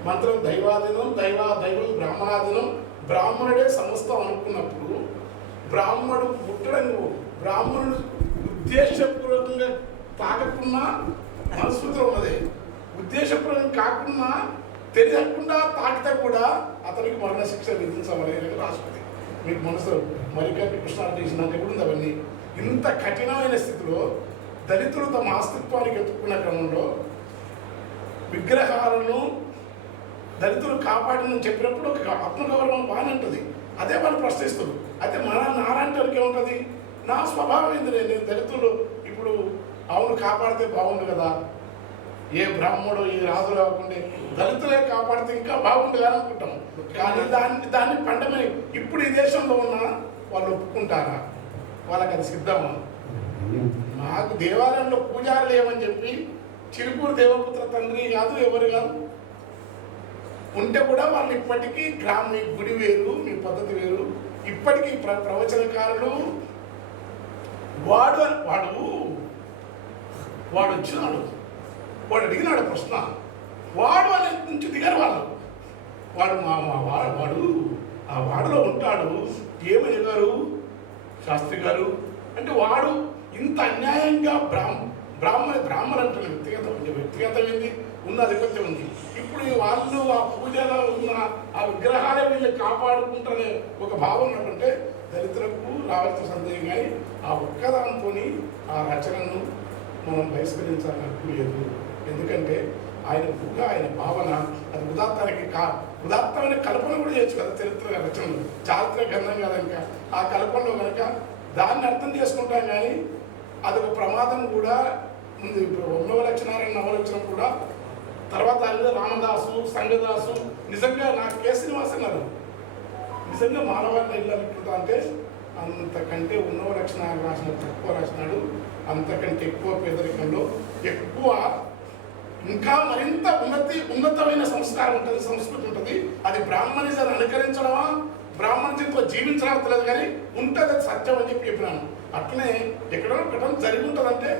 మంత్రం దైవాధీనం, దైవం బ్రాహ్మణాధీనం. బ్రాహ్మణుడే సమస్తం అనుకున్నప్పుడు బ్రాహ్మణుడు పుట్టడం, బ్రాహ్మణుడు ఉద్దేశపూర్వకంగా తాకకుండా మనస్ఫూర్తిలో ఉన్నది. ఉద్దేశపూర్వకం కాకుండా తెలియకుండా తాకితే కూడా అతనికి మరణశిక్ష విధించమనేది రాష్ట్రపతి. మీకు మనసు మరికట్టి కృష్ణారెడ్డి చేసినట్టు కూడా ఉంది. అవన్నీ ఇంత కఠినమైన స్థితిలో దళితులు తమ అస్తిత్వానికి ఎత్తుకున్న క్రమంలో విగ్రహాలను దళితులు కాపాడని చెప్పినప్పుడు ఒక ఆత్మగౌరవం బాగానే ఉంటుంది. అదే వాళ్ళు ప్రశ్నిస్తారు. అయితే మన నారాయణకి ఏముంటుంది, నా స్వభావం ఏంది, నేను దళితులు ఇప్పుడు అవును కాపాడితే బాగుండు కదా, ఏ బ్రాహ్మణుడు ఈ రాజు కాకుండా దళితులే కాపాడితే ఇంకా బాగుండు కదా అనుకుంటాం. కానీ దాన్ని పండమని ఇప్పుడు ఈ దేశంలో ఉన్న వాళ్ళు ఒప్పుకుంటారా? వాళ్ళకి అది సిద్ధమా? మాకు దేవాలయంలో పూజారులు ఏమని చెప్పి చిలుకూరు దేవపుత్ర తండ్రి కాదు, ఎవరు కాదు ఉంటే కూడా వాళ్ళు ఇప్పటికీ మీ గుడి వేరు, మీ పద్ధతి వేరు. ఇప్పటికీ ప్రవచనకారులు వాడు వచ్చినాడు, వాడు అడిగినాడు ప్రశ్న, వాడు అనే నుంచి దిగారు వాళ్ళు. వాడు ఆ వాడులో ఉంటాడు. ఏమని గారు శాస్త్రి గారు అంటే వాడు ఇంత అన్యాయంగా బ్రాహ్మణ అంటే వ్యక్తిగతమైంది ఉన్న అధిపత్యం ఉంది. ఇప్పుడు వాళ్ళు ఆ పూజలో ఉన్న ఆ విగ్రహాలే వీళ్ళు కాపాడుకుంటారనే ఒక భావం ఉన్నట్టుంటే దళితులకు రావాల్సిన సందేహం. కానీ ఆ ఒక్కదాంతో ఆ రచనను మనం బహిష్కరించాలని హక్కు లేదు. ఎందుకంటే ఆయన ఊహ, ఆయన భావన అది ఉదాత్తమైన కల్పన కూడా చేయొచ్చు కదా. చరిత్ర రచనలు చారిత్రక గ్రంథం కదా. ఇంకా ఆ కల్పనలో కనుక దాన్ని అర్థం చేసుకుంటాం. కానీ అది ఒక ప్రమాదం కూడా ఉంది. ఇప్పుడు ఉన్నవ లక్షణారాయణ నవలక్షణం కూడా తర్వాత అల్లు రామదాసు, సంగదాసు నిజంగా నాకు కె శ్రీనివాస్ అన్నారు, నిజంగా మానవాళ్ళ ఇల్లు అంటే అంతకంటే ఉన్నవ లక్షణాలు రాసిన తక్కువ రాసినాడు. అంతకంటే ఎక్కువ పేదరికంలో ఎక్కువ ఇంకా మరింత ఉన్నతమైన సంస్కారం ఉంటుంది, సంస్కృతి ఉంటుంది. అది బ్రాహ్మణిజాన్ని అనుకరించడమా, బ్రాహ్మణ్యంతో జీవించడం తెలియదు. కానీ ఉంటుంది, అది సత్యం అని చెప్పినాను. అట్లనే ఎక్కడో ఒకటం జరిగి ఉంటుందంటే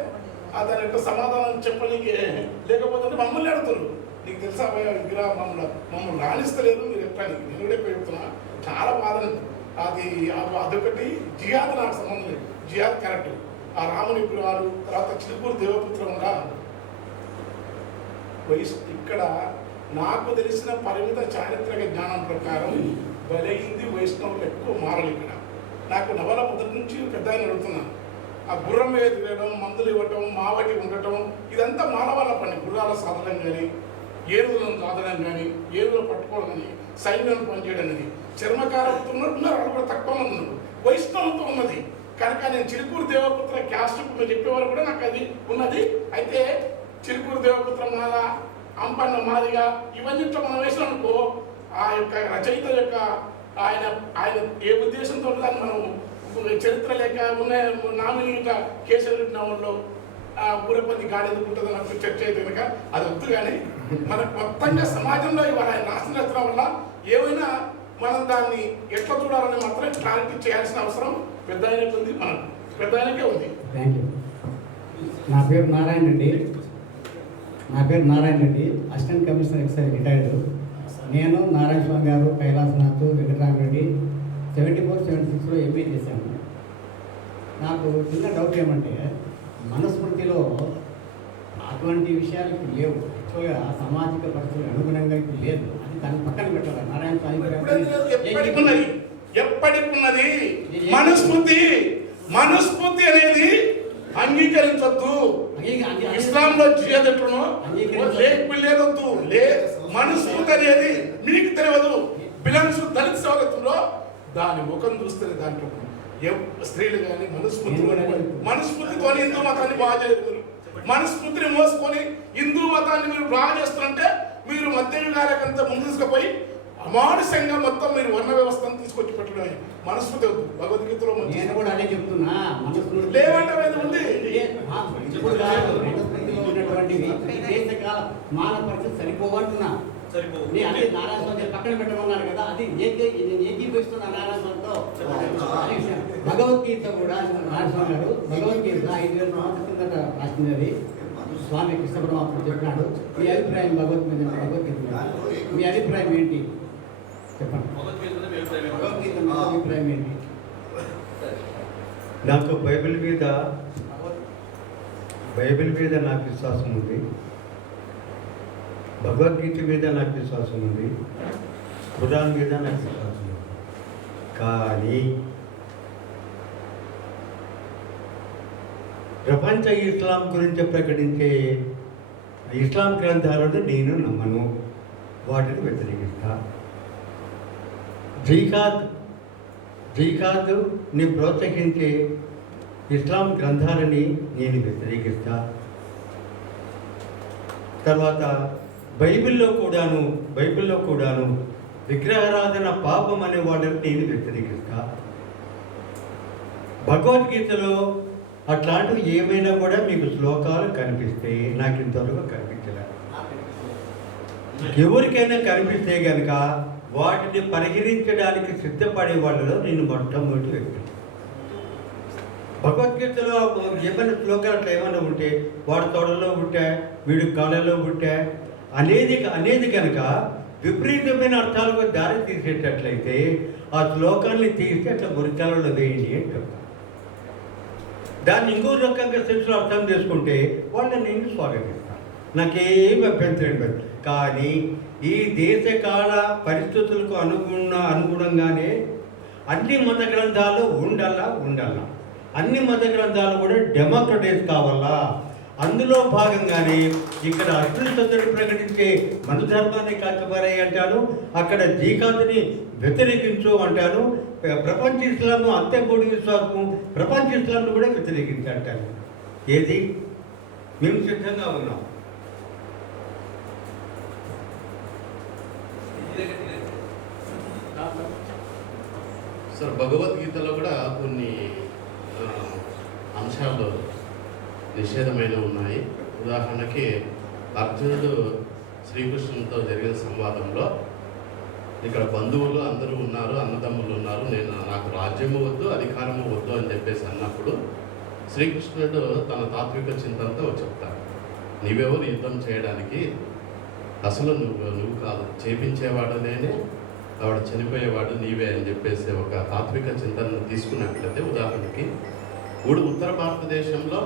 దాని యొక్క సమాధానం చెప్పడానికి లేకపోతే మమ్మల్ని అడుగుతున్నారు. నీకు తెలుసా విగ్రహం మమ్మల్ని రాణిస్తలేదు మీరు చెప్పాను. నేను కూడా చెప్తున్నా, చాలా బాధ. అదొకటి జిహాద్ నాకు సంబంధం లేదు. జిహాద్ కరెక్ట్. ఆ రాముని విగ్రహాలు, తర్వాత చిలుకూరు దేవపుత్రంగా ఇక్కడ నాకు తెలిసిన పరిమిత చారిత్రక జ్ఞానం ప్రకారం బలైంది వైష్ణవులు ఎక్కువ మారలు. ఇక్కడ నాకు నవల మొదటి నుంచి పెద్ద ఆయన అడుగుతున్నాను. ఆ గుర్రం మీద తిరగడం, మందులు ఇవ్వటం, మావటి ఉండటం, ఇదంతా మానవాళ్ళ పని. గుర్రాల సాధనం కానీ, ఏనుగులను సాధనం కానీ, ఏనుగులు పట్టుకోవడం కానీ, సైన్యం పనిచేయడం కానీ. చర్మకారంతో ఉన్నారు, వాళ్ళు కూడా తక్కువ మంది ఉన్నారు. వైష్ణవంతో ఉన్నది కనుక నేను చిలుకూరు దేవపుత్ర క్యాస్ట్ మీరు చెప్పేవారు కూడా నాకు అది ఉన్నది. అయితే చిలుకూరు దేవపుత్ర మాల, అంపన్న మాదిగా ఇవన్నీ మనం వేసాం అనుకో, ఆ యొక్క రచయిత యొక్క ఆయన ఏ ఉద్దేశంతో దాన్ని మనం చరిత్ర లేక ఉన్న నామినీ కేసులు నవల్లో ఊరపతి గాడి ఎందుకుంటుందో నాకు చర్చ అయితే కనుక అది వద్దు. కానీ మనకు మొత్తంగా సమాజంలో ఇవాళ ఆయన రాసిన రచన వల్ల ఏమైనా మనం దాన్ని ఎట్లా చూడాలని మాత్రం క్లారిటీ చేయాల్సిన అవసరం పెద్ద ఆయనకు ఉంది, మనకు పెద్ద ఆయనకే ఉంది. Thank you. నా పేరు Narayana Reddy, assistant commissioner excise retired. నేను నారాయణ స్వామి గారు, కైలాసనాథ్, వెంకటరామరెడ్డి 74-76లో ఎంపీ చేశాను. నాకు చిన్న డౌట్ ఏమంటే మనుస్మృతిలో అటువంటి విషయాలు ఇప్పుడు లేవు. ఎక్కువగా సామాజిక పరిస్థితులు అనుగుణంగా ఇప్పుడు లేదు. అది దాన్ని పక్కన పెట్టాలి. నారాయణ స్వామి ఎప్పటికున్నది మనుస్మృతి అనేది అంగీకరించొద్దు. ఇస్లాంలో చేయదట్టును లేకపోలేదొద్దు. మనుస్మృతి అనేది మీకు తెలియదు. బిలాంగ్స్ దళిత సౌరత్వంలో దాని ముఖం చూస్తే దాంట్లో స్త్రీలు కానీ మనుస్మృతితో హిందూ మతాన్ని బాగా చేస్తున్నారు. మనుస్మృతిని మోసుకొని హిందూ మతాన్ని మీరు బాగా చేస్తారంటే మీరు మధ్యయుగాలకంతా ముందు తీసుకుపోయి అమానుషంగా మొత్తం మీరు వర్ణ వ్యవస్థను తీసుకొచ్చి పెట్టడమే మనస్ఫూర్తి వద్దు. భగవద్గీతలో నేను కూడా అదే చెప్తున్నా, మనసు లేవంటే ఏది ఉంది? ఇప్పుడు కాదు, మనస్ఫూర్తిలో ఉన్నటువంటివి ఈ దేశకాల మానవ పరిస్థితి సరిపోవంటున్నా. నీ అదే నారాయణ స్వామి పక్కన పెట్టమన్నారు కదా, అది ఏకీభవిస్తున్న నారాయణ స్వామితో. భగవద్గీత కూడా నారాయణ స్వామి గారు భగవద్గీత 5000 సంవత్సరాల కిందట రాసింది. అది స్వామి కృష్ణ పరమాత్మ చెప్పినాడు. మీ అభిప్రాయం భగవద్గీత మీద మీ అభిప్రాయం ఏంటి చెప్పండి. భగవద్గీత మీద అభిప్రాయం ఏంటి? నాకు బైబిల్ మీద నాకు విశ్వాసం ఉంది, భగవద్గీత మీద నాకు విశ్వాసం ఉంది, ఖురాన్ మీద నాకు విశ్వాసం ఉంది. కానీ ప్రపంచ ఇస్లాం గురించి ప్రకటించే ఇస్లాం గ్రంథాలను నేను నమ్మను, వాటిని వ్యతిరేకిస్తా. జిహాద్ని ప్రోత్సహించే ఇస్లాం గ్రంథాలని నేను వ్యతిరేకిస్తా. తర్వాత బైబిల్లో కూడాను విగ్రహారాధన పాపం అనే వాటిని నేను వ్యతిరేకిస్తా. భగవద్గీతలో అట్లాంటివి ఏమైనా కూడా మీకు శ్లోకాలు కనిపిస్తే, నాకు ఇంతవరకు కనిపించలే. ఎవరికైనా కనిపిస్తే కనుక వాటిని పరిహరించడానికి సిద్ధపడే వాళ్ళలో నేను మొట్టమొదటి వ్యక్తి. భగవద్గీతలో ఏమైనా శ్లోకాలు అట్లా ఏమైనా ఉంటే వాడు తొడలో పుట్టా, వీడు కాళ్ళలో పుట్టా అనేది కనుక విపరీతమైన అర్థాలకు దారి తీసేటట్లయితే ఆ శ్లోకాన్ని తీసి అట్లా మురికాలలో వేయండి అని చెప్తాను. దాన్ని ఇంకో రకంగా సెన్స్లో అర్థం చేసుకుంటే వాళ్ళని నేను స్వాగతిస్తాను, నాకేం అభ్యంతరం లేదు. కానీ ఈ దేశకాల పరిస్థితులకు అనుగుణంగానే అన్ని మత గ్రంథాలు ఉండాలా. అన్ని మత గ్రంథాలు కూడా డెమోక్రటైజ్ కావాలా. అందులో భాగంగానే ఇక్కడ అస్పృశ్యతను ప్రకటించే మన ధర్మాన్ని కాచపారే అంటాను, అక్కడ జీకాతుని వ్యతిరేకించు అంటాను, ప్రపంచ ఇస్లాము అంత్యకోటి విశ్వాసము ప్రపంచ ఇస్లాంను కూడా వ్యతిరేకించి అంటాను. ఏది మేము సిద్ధంగా ఉన్నాం. సార్, భగవద్గీతలో కూడా కొన్ని అంశాలు నిషేధమైన ఉన్నాయి. ఉదాహరణకి అర్జునుడు శ్రీకృష్ణునితో జరిగిన సంవాదంలో ఇక్కడ బంధువులు అందరూ ఉన్నారు, అన్నదమ్ములు ఉన్నారు, నాకు రాజ్యము వద్దు, అధికారము వద్దు అని చెప్పేసి అన్నప్పుడు శ్రీకృష్ణుడు తన తాత్విక చింతనతో చెప్తాడు, నీవెవరు యుద్ధం చేయడానికి, అసలు నువ్వు కాదు, చేపించేవాడు నేనే, ఆవిడ చనిపోయేవాడు నీవే అని చెప్పేసి ఒక తాత్విక చింతనను తీసుకున్నట్లయితే, ఉదాహరణకి ఉత్తర భారతదేశంలో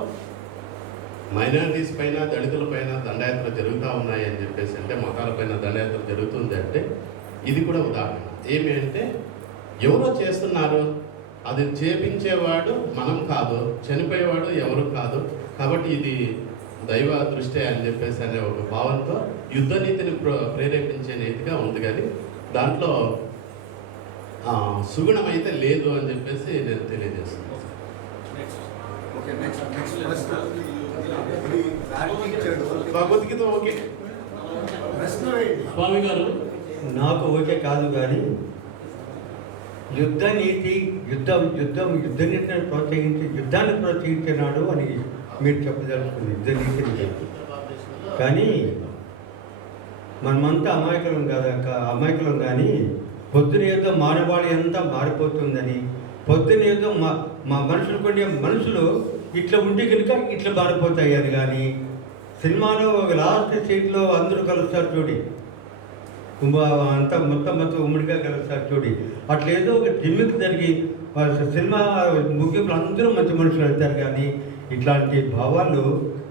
మైనారిటీస్ పైన, దళితుల పైన దండయాత్రలు జరుగుతూ ఉన్నాయి అని చెప్పేసి, అంటే మతాలపైన దండయాత్ర జరుగుతుంది అంటే ఇది కూడా ఉదాహరణ. ఏమి అంటే ఎవరో చేస్తున్నారు, అది చేపించేవాడు మనం కాదు, చనిపోయేవాడు ఎవరు కాదు, కాబట్టి ఇది దైవ దృష్టి అని చెప్పేసి అనే ఒక భావంతో యుద్ధ నీతిని ప్రేరేపించే నీతిగా ఉంది. కానీ దాంట్లో సుగుణం అయితే లేదు అని చెప్పేసి నేను తెలియజేస్తున్నాను. భగవద్గీత ఓకే, స్వామి గారు నాకు ఓకే కాదు, కానీ యుద్ధ నీతిని ప్రోత్సహించి యుద్ధాన్ని ప్రోత్సహించినాడు అని మీరు చెప్పదలుచుకుంది. యుద్ధ నీతిని కానీ మనమంతా అమాయకులం కానీ పొద్దున ఏదో మానవాళి అంతా మారిపోతుందని, పొద్దున ఏదో మా మనుషులు ఇట్లా ఉంటే కనుక ఇట్లా మారిపోతాయి అని. కానీ సినిమాలో ఒక లాస్ట్ సీట్లో అందరూ కలుస్తారు చూడి, అంతా మొత్తం ఉమ్మడిగా కలుస్తారు చూడి, అట్లేదో ఒక జిమ్మికి జరిగి సినిమా ముగింపులు అందరూ మంచి మనుషులు వెళ్తారు. కానీ ఇట్లాంటి భావాలు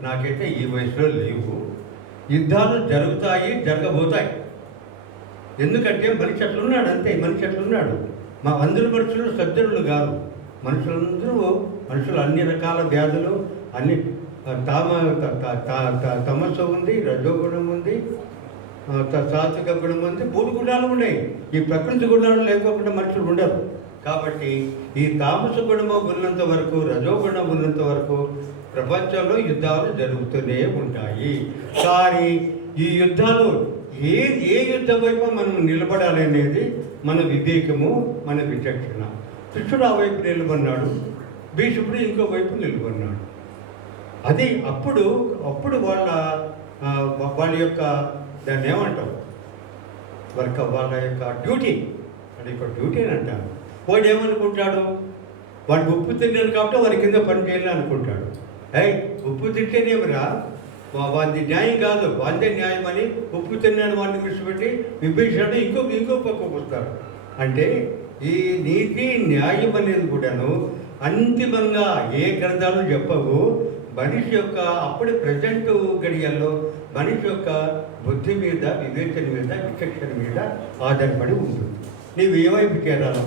నాకైతే ఈ వయసులో లేవు. యుద్ధాలు జరగబోతాయి. ఎందుకంటే మనిషి అట్లున్నాడు, అంతే, మనిషి అట్లున్నాడు. మా అందరు మనుషులు సజ్జనులు కాదు, మనుషులు అన్ని రకాల వ్యాధులు, అన్ని తమస్సు ఉంది, రజోగుణం ఉంది, సాత్విక గుణం ఉంది, 3 గుణాలు ఉన్నాయి. ఈ ప్రకృతి గుణాలు లేకపోకుండా మనుషులు ఉండరు. కాబట్టి ఈ తామస గుణము ఉన్నంత వరకు, రజోగుణం ఉన్నంత వరకు ప్రపంచంలో యుద్ధాలు జరుగుతూనే ఉంటాయి. కానీ ఈ యుద్ధాలు ఏ యుద్ధం వైపు మనం నిలబడాలి అనేది మన వివేకము, మన విచక్షణ. కృష్ణుడు ఆ వైపు నిలబడినాడు, భీష్ముడు ఇంకో వైపు నిలబడినాడు. అది అప్పుడు వాళ్ళ యొక్క దాన్ని ఏమంటాం, వాళ్ళ యొక్క డ్యూటీ, అది ఒక డ్యూటీ అని అంటారు. వాడు ఏమనుకుంటాడు, వాడు ఉప్పు తిన్నాడు కాబట్టి వాడి కింద పని చేయాలని అనుకుంటాడు. ఉప్పు తింటేనేమిరా, వాడి న్యాయం కాదు, వాందే న్యాయం అని ఉప్పు తిన్నాడు వాడిని విడిచిపెట్టి విభీషణుడు ఇంకో పక్కకు వస్తాడు. అంటే ఈ నీతి న్యాయం అనేది కూడాను అంతిమంగా ఏ గ్రంథాలు చెప్పవు. మనిషి యొక్క అప్పుడు ప్రజెంట్ గడియల్లో మనిషి యొక్క బుద్ధి మీద, వివేచన మీద, విచక్షణ మీద ఆధారపడి ఉంటుంది. నీవు ఏవైపు చేరాలో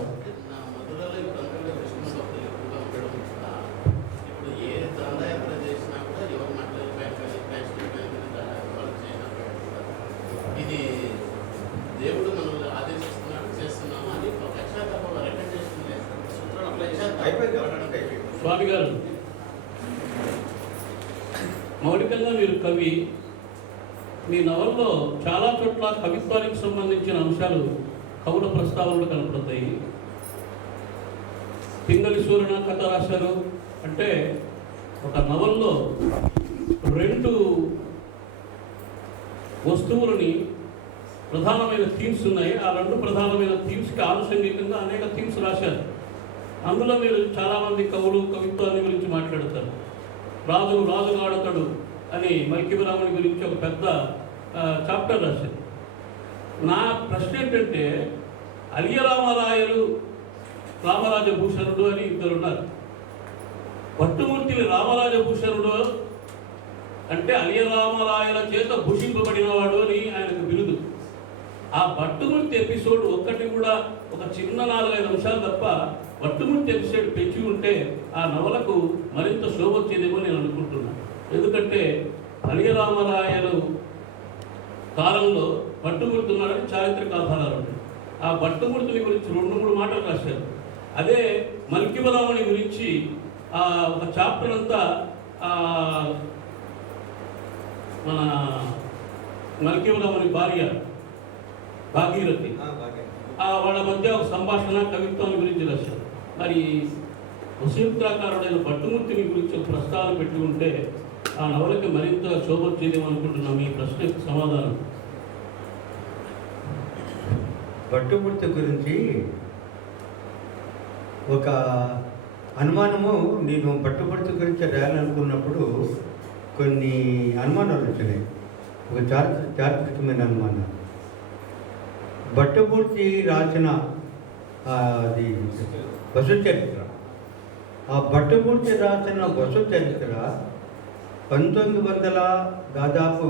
స్వామి గారు, మౌలికంగా మీరు కవి, మీ నవల్లో చాలా చోట్ల కవిత్వానికి సంబంధించిన అంశాలు కవుల ప్రస్తావనలు కనపడతాయి. పింగళి సూర్యన కథ రాశారు అంటే ఒక నవల్లో 2 వస్తువులని ప్రధానమైన థీమ్స్ ఉన్నాయి. ఆ 2 ప్రధానమైన థీమ్స్కి ఆనుషంగికంగా అనేక థీమ్స్ రాశారు. అందులో మీరు చాలామంది కవులు కవిత్వాన్ని గురించి మాట్లాడతారు. రాజుగాడతాడు అని మల్కిమరాముని గురించి ఒక పెద్ద చాప్టర్ రాశారు. నా ప్రశ్న ఏంటంటే, అలియ రామరాయలు, రామరాజభూషణుడు అని ఇద్దరున్నారు. భట్టుమూర్తిని రామరాజభూషణుడు అంటే అలియ రామరాయల చేత భూషింపబడినవాడు అని ఆయనకు బిరుదు. ఆ భట్టుమూర్తి ఎపిసోడ్ ఒక్కటి కూడా, ఒక చిన్న 4-5 అంశాలు తప్ప భట్టుమూర్తి ఎపిసోడ్ పెంచి ఉంటే ఆ నవలకు మరింత శోభ వచ్చేదేమో నేను అనుకుంటున్నాను. ఎందుకంటే అలియ రామరాయలు కాలంలో భట్టుమూర్తి ఉన్నాడని చారిత్రక ఆధారాలు ఉన్నాయి. ఆ భట్టుమూర్తిని గురించి 2-3 మాటలు రాశారు. అదే మల్కిమరాముని గురించి ఒక చాప్టర్ అంతా మన మల్కిమరాముని భార్య భాగీరథి, వాళ్ళ మధ్య ఒక సంభాషణ, కవిత్వాన్ని గురించి రాశారు. మరి వసీపుత్రాకారుడైన భట్టుమూర్తిని గురించి ఒక ప్రస్తావన పెట్టి ఉంటే ఆ నవలకి మరింత శోభ వచ్చేదేమో అనుకుంటున్నాం. ఈ ప్రశ్నకు సమాధానం. భట్టుమూర్తి గురించి ఒక అనుమానము, నేను భట్టుమూర్తి గురించి రాయాలనుకున్నప్పుడు కొన్ని అనుమానాలు వచ్చినాయి. ఒక చారిత్రకమైన అనుమానం. భట్టుమూర్తి రాసిన అది వసు చరిత్ర, ఆ భట్టుమూర్తి రాసిన వసు చరిత్ర 1900 దాదాపు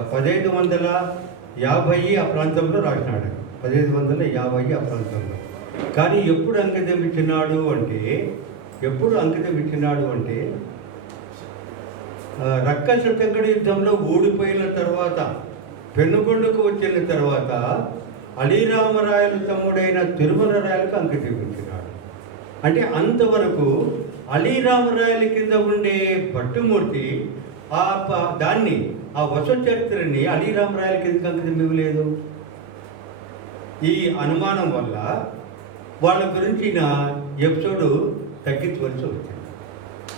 1550 ఆ ప్రాంతంలో రాసినాడు. 1550 ఆ ప్రాంతంలో. కానీ ఎప్పుడు అంకితం ఇచ్చినాడు అంటే రక్కస తెంగడి యుద్ధంలో ఓడిపోయిన తర్వాత, పెనుగొండకు వచ్చిన తర్వాత అలీరామరాయలు తమ్ముడైన తిరుమల రాయలకు అంకితం ఇచ్చినాడు. అంటే అంతవరకు అలీరామరాయల కింద ఉండే భట్టుమూర్తి దాన్ని, ఆ వసు చరిత్రని అలీరామరాయల కిందకి అంకితం ఇవ్వలేదు. ఈ అనుమానం వల్ల వాళ్ళ గురించిన ఎపిసోడ్ తగ్గించవలసి వచ్చింది.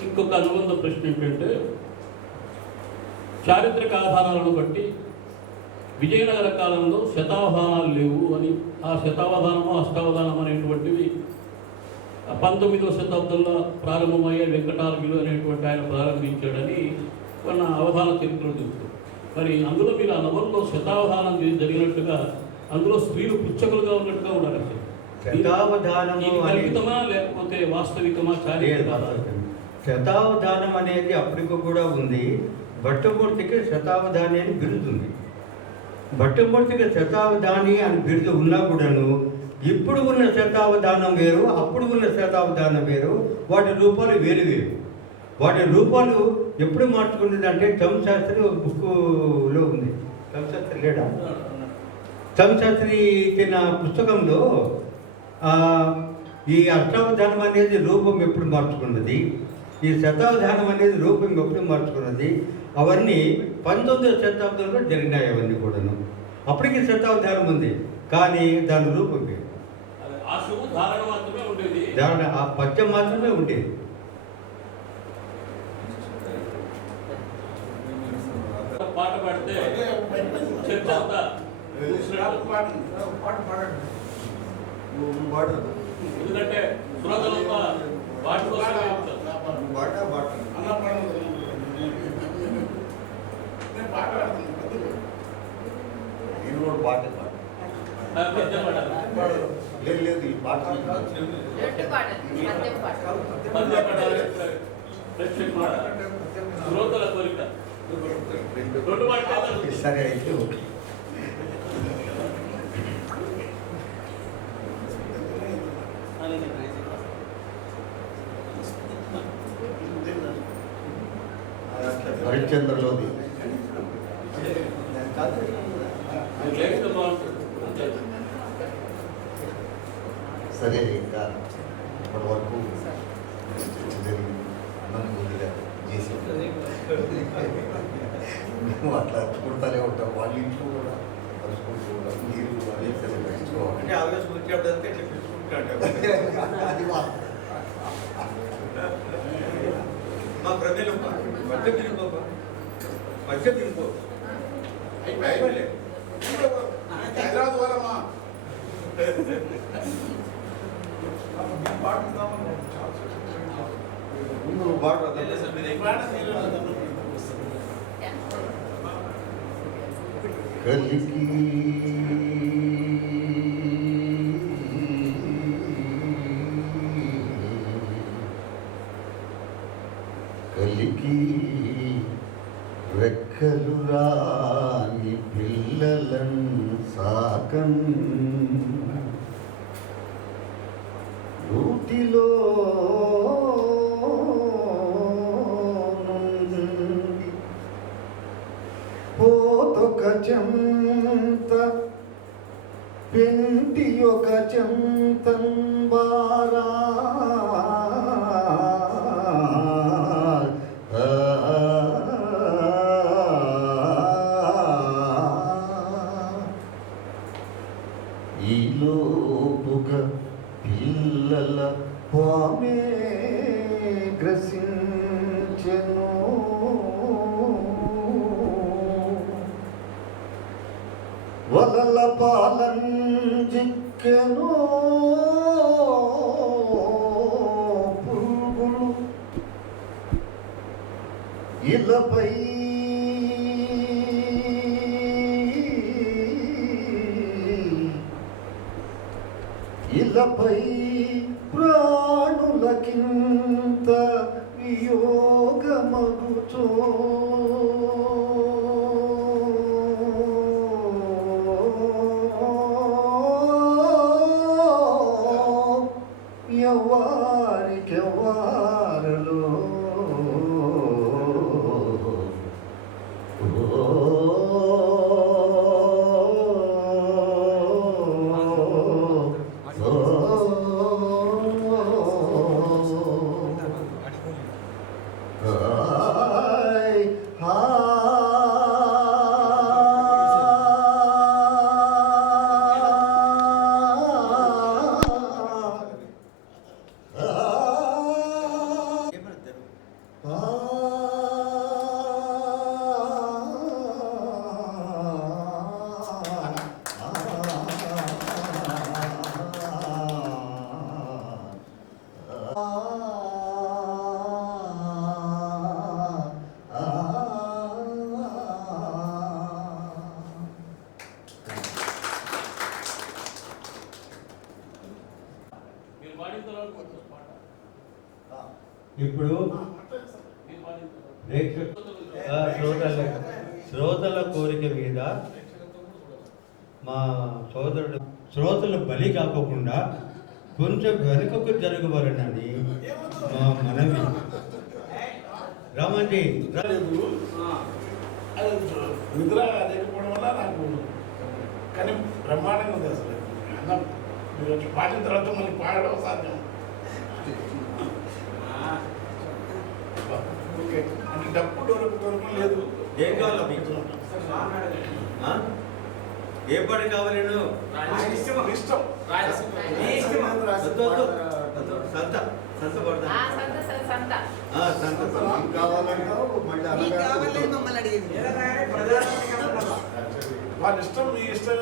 ఇంకొక అనుబంధ ప్రశ్న ఏంటంటే, చారిత్రక ఆధారాలను బట్టి విజయనగర కాలంలో శతావధానాలు లేవు అని, ఆ శతావధానము అష్టావధానం అనేటువంటివి 19వ శతాబ్దంలో ప్రారంభమయ్యే వెంకటార్యులు అనేటువంటి ఆయన ప్రారంభించాడని కొన్ని అవధాన చరిత్రలు చెబుతారు. మరి అందులో మీరు ఆ నవల్లో శతావధానం జరిగినట్టుగా, అందులో స్త్రీలు పుచ్చకులుగా ఉన్నట్టుగా ఉన్నారు. కల్పితమా లేకపోతే వాస్తవికమా? శతావధానం అనేది అప్పటికి కూడా ఉంది. భట్టుమూర్తికి శతావధాని అని బిరుదుంది. భట్టుమూర్తికి శతావధాని అని బిరుదు ఉన్నా కూడాను ఇప్పుడు ఉన్న శతావధానం వేరు, అప్పుడు ఉన్న శతావధానం వేరు. వాటి రూపాలు వేరు. వాటి రూపాలు ఎప్పుడు మార్చుకునేది అంటే తమిళశాస్త్రి బుక్కులో ఉంది. తమిళశాస్త్రి లేడా? తమిళశాస్త్రి ఇచ్చిన పుస్తకంలో ఈ అష్టావధానం అనేది రూపం ఎప్పుడు మార్చుకున్నది, ఈ శతావధానం అనేది రూపం ఎప్పుడు మార్చుకున్నది, అవన్నీ 19వ శతాబ్దంలో జరిగినాయి అవన్నీ కూడాను. అప్పటికి శతాబ్దాలు ఉంది, కానీ దాని రూపం వేరు. ఆ శుభ ధారణ మాత్రమే ఉండేది, దాని ఆ పద్యం మాత్రమే ఉండేది. పాట పాడితే చర్చ అంతా ఎందుకంటే శ్రోతలంతా వాటి కోసమే ఉంటారు. నేను కూడా పాట పద్యం పాడాలి, లేదు ఈ పాట పద్యం పాడాలి, ప్రశ్న పాడాలి. శ్రోతల కోరిక రెండు పాటలు సరే అయితే ఓకే. హరిశ్చంద్రలోది లేకపోతే బాగుంటుంది అంతే. సరే ఇంకా ఇప్పటి వరకు జరిగింది అన్నం కొద్దిగా చేసి మేము అట్లా కొడతానే ఉంటాం, వాళ్ళ ఇంట్లో కూడా కలుసుకుంటూ ఉంటాం. మీరు అదే సరే పెంచుకోవాలి అది మా ప్రజలు మధ్య తినుకో ముందు బాగా కలికి కలికి రెక్కలు రాని పిల్లలను సాకం రూటిలో నుండి పోతొక చెంత పెంటి ఒక చెంతం బారా ఈలోపుగా పిల్లల పామే గ్రసించెను వలల పాలంజిక్కెను పురుగులు ఇలపై ఇలపై ప్రాణులకింత వియోగమగుచో ఎవ్వారికెవ్వారలో మీరు పాడిన తర్వాత కొంచెం పాట ఇప్పుడు మీరు పాడిన తర్వాత శ్రోతల కోరిక మీద మా సోదరుడు శ్రోతలు బలి కాకుండా కొంచెం వెనుకకు జరగవాలని మా మనవి. రామంజీ నిద్ర లేకపోవడం వల్ల నాకు కానీ బ్రహ్మాండంగా ఉంది అసలు అన్నం మీరు వచ్చి పాడిన తర్వాత మళ్ళీ పాడడం సాధ్యం ఓకే అంటే డప్పు డొరకు లేదు. ఏం కావాలా మీకు? ఏ పాట కావాలి? ఇష్టం సంత సంత పడతా సంత ఏం కావాలంటావు మళ్ళీ వాళ్ళ ఇష్టం, మీ ఇష్టం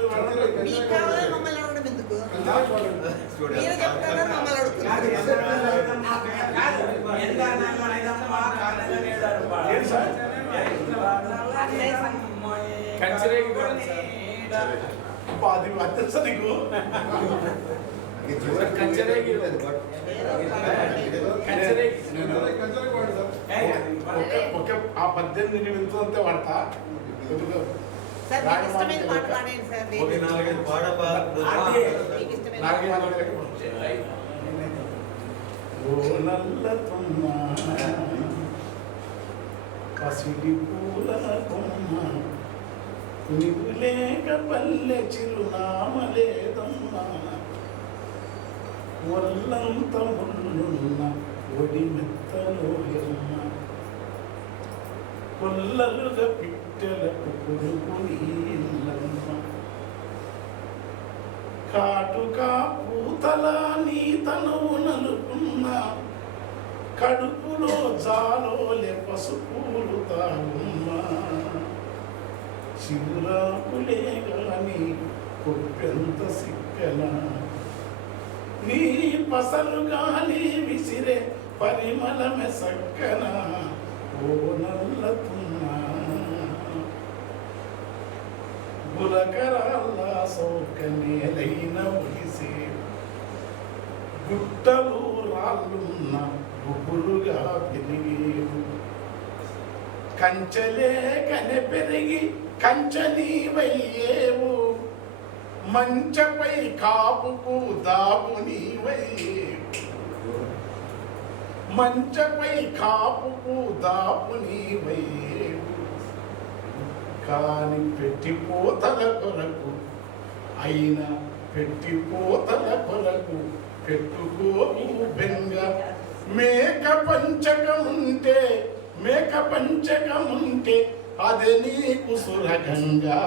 అది అత్యంత నీకు ఒక ఆ 18 వింటుంటే వాడతా. ఒక 4-5 పాడపా. ఓ నల్లతుమ్మ పసిడి పూల కొమ్మ నీవు లేక పల్లె చిరునామలేదమ్మా ఒళ్ళంత ముళ్ళున్న ఒడి మెత్తలోయమ్మ కొల్లలుగా పిట్టెలకు కొడుకు నీళ్ళమ్మ కాటుకా పూతల నీ తనువు నలుపున్న కడుపులో జాలోలే పసుపులు తాగుమ్మా చిగురాకులే గాని కొప్పెంత సిక్కన నీ పసలు గాలి విసిరే పరిమళమె సక్కన ఓ నల్లతున్నా గులకరాల సౌకర్యలైన ఒడిసే గుట్టలు రాళ్ళున్న గుబురుగా పెరిగేవు కంచెలే కనె పెరిగి కంచనీవయ్యేవు మంచపై కాపుకు దాపు నీవయ్యేవు మంచపై కాపుకు దాపు నీవయ్యేవు కాని పెట్టిపోతల కొరకు అయినా పెట్టిపోతల కొరకు పెట్టుకోకు బెంగ మేక పంచకముంటే అదే నీకు సురగంగా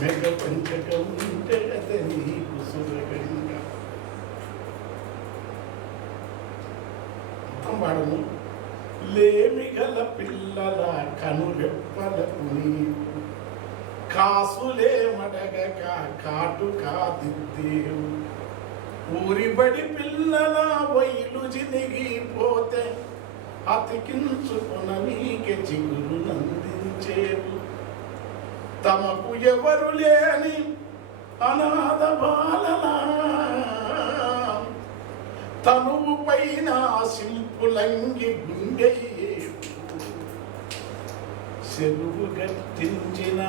మేక పంచకముంటే అదే నీకు సురగంగా. వాడము లేమిగల పిల్లల కనురెప్పలకు నీకు కాసులే మడగక కాటు కాదిద్దేవు ఊరిబడి పిల్లల వైలు జినిగిపోతే అతికించుకున్న నీకే చిగురు నందించేవు తమకు ఎవరు లేని అనాథ బాలలా తనువు పైన సింపులంగి గుండెయ్యేవు చెరువు గట్టించిన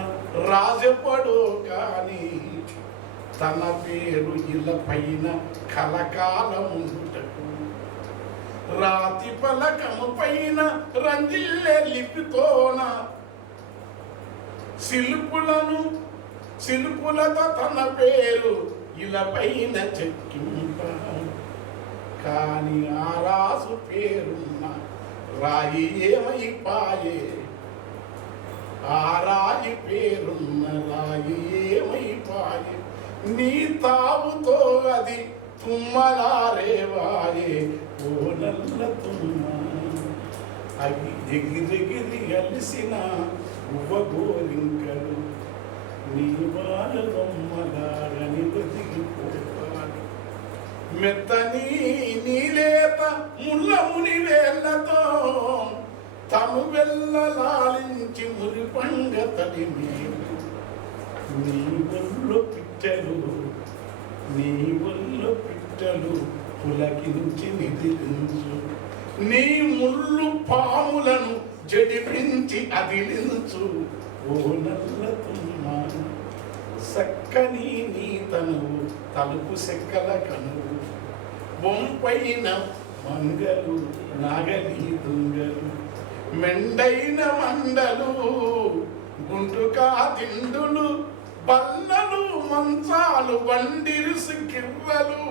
రాజపడో కాని తన పేరు ఇల పైన కలకాలముంటకు రాతి పలకము పైన రంజిల్లే లిపితోన శిల్పులతో తన పేరు ఇల పైన చెక్కింప కాని ఆ రాసు పేరున్న రాయి ఏమైపాయే ఆ రాయి పేరున్న రాయి ఏమైపాయే నీ తావుతో అది తుమ్మలారేవాయే ఓ నల్ల తుమ్మ అవి ఎగిరెగిరి కలిసిన ఉవ్వగోరింకలు నీ వాళ్ళ బొమ్మలాగని బతికిపోవాలి మెత్తని నీలేత ముళ్ళముని వేళ్లతో తను వెళ్ళలాలించి మురిపంగ తడిమేవు నీ ఒళ్ళు పిట్టలు పులకించి నిదిలించు నీ ముళ్ళు పాములను జడిపించి అదిలించు ఓ నల్లతుమ్మ సక్కని నీ తనువు తలుపు సెక్కల కనువు బొంపైన మంగలు నాగలి దుంగలు మెండైన మండలు గుంటుకా తిండులు బల్లలు మంచాలు బండిరుసు కిర్రలు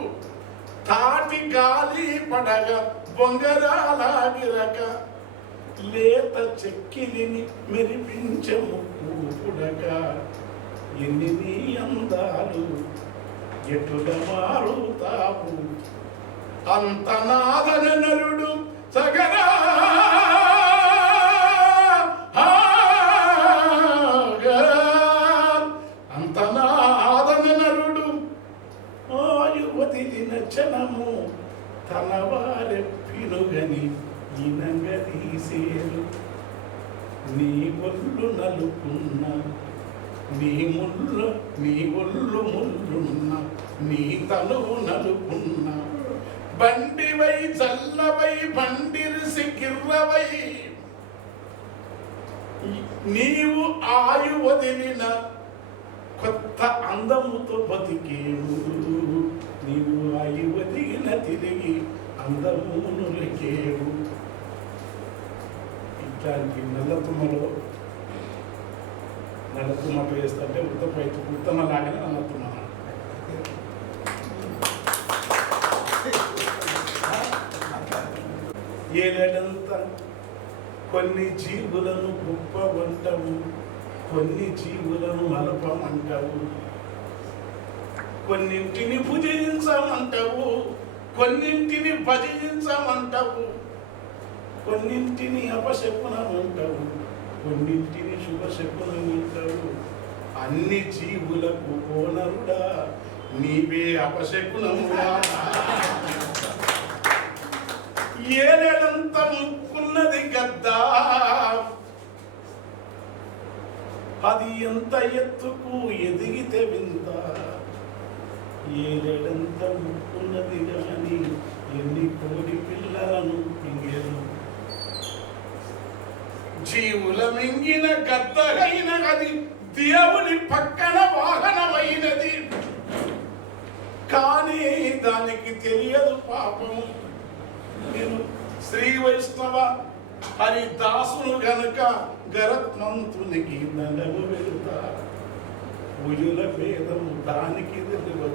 తాటి గాలి పడగ బొంగరాల గిరక లేత చెక్కిలిని మెరిపించము పుడగా ఎన్ని నీ అందాలు ఎటుల మారుతావు అంత నాదన నరుడు సగరా అంత నాదన నరుడు ఆయువతి నచ్చనము తన వారెప్పినుగని ఇనంగదీసేరు నీ ఒళ్ళు నలుపున్న నీ ఒళ్ళు ముళ్ళున్న నీ తనువు నలుపున్న బండివై చల్లవై బండిరిసి గిర్రవై నీవు ఆయు వదిలిన కొత్త అందముతో బతికేవు నీవు ఆయు వదిలిన తిరిగి అందమును లెకేవు. ఇట్లాంటి నల్లతుమ్మలో నల్లతుమ్మ వేస్తుంటే ఉత్తమ లాగానే నల్లతుమ్మ ఏలేడంతా కొన్ని జీవులను గొప్పవంటావు కొన్ని జీవులను మలపమంటావు కొన్నింటిని భుజించమంటావు కొన్నింటిని భజించమంటావు కొన్నింటిని అపశకునమంటావు కొన్నింటిని శుభశకునమంటావు అన్ని జీవులకు కోనరుడా నీవే అపశకునముడా ఏలేడంత ముక్కున్నది గద్దా అది ఎంత ఎత్తుకు ఎదిగితే వింత ఏలేడంత ముక్కున్నది గాని ఎన్ని కోడి పిల్లలను మింగేను జీవుల మింగిన గద్దగైన అది దేవుని పక్కన వాహనమైనది కానీ దానికి తెలియదు పాపం. నేను శ్రీ వైష్ణవ హరిదాసును గనుక గరత్మంతునికి దండము వెళ్తా ఉయుల భేదము దానికి తెలియదు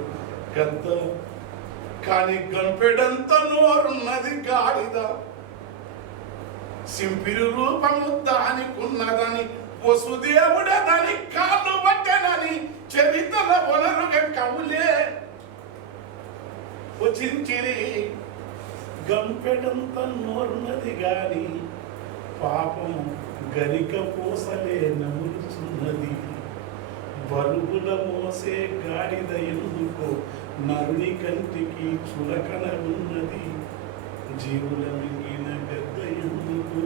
గద్ద కాని గంపెడంత నోరున్నది గాడిద సింపిరి రూపము దానికున్నదని వసుదేవుడ దాని కాళ్ళు పట్టనని చరిత్ర వనరుగా కవులే వచించిరి. గంపెడంత నోరున్నది గాని పాపము గరిక పూసలే నములుచున్నది బరువుల మోసే గాడిద ఎందుకో నరుని కంటికి చులకన ఉన్నది జీవుల మింగిన పెద్ద ఎందుకు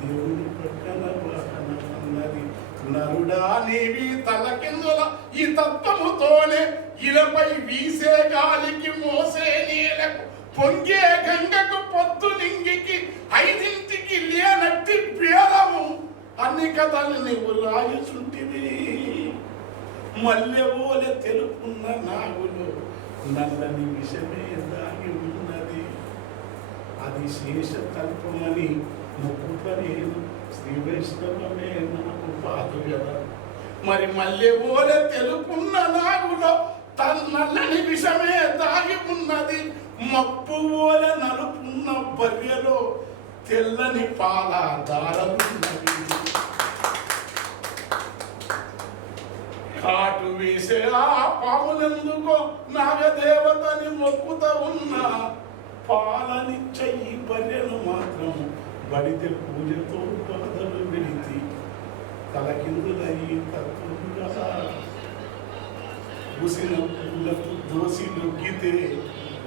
దేవుని పక్కన వాహనమన్నది నరుడా నీవి తలకిందుల ఈ తత్వముతోనే ఇలపై వీసే గాలికి మోసే నీలకు పొంగే గంగకు పొత్తు నింగికి ఐదింటికి లేనట్టి పేరము అన్ని కథలు నీవు రాయుచుంటివి మల్లెవోలె తెలుపున్న నాగులు నల్లని విషమే దాగి ఉన్నది అది శేష తల్పమని మొక్కుపనేను శ్రీ వైష్ణవమే నాకు పాదు కదా మరి మల్లెవోలె తెలుపున్న నాగులో నల్లని విషమే దాగి ఉన్నది మప్పు ఓల నలుపున్న బర్రెలో తెల్లని పాల దారలున్నవి కాటు వేసే ఆ పాములెందుకో నాగదేవతని మొక్కుత ఉన్న పాలనిచ్చే ఈ బర్రెను మాత్రం బడితే పూజతో బాధలు విడితి తలకిందులయ్యి తత్వంగా ఉసిన పూలకు దోసి నొక్కితే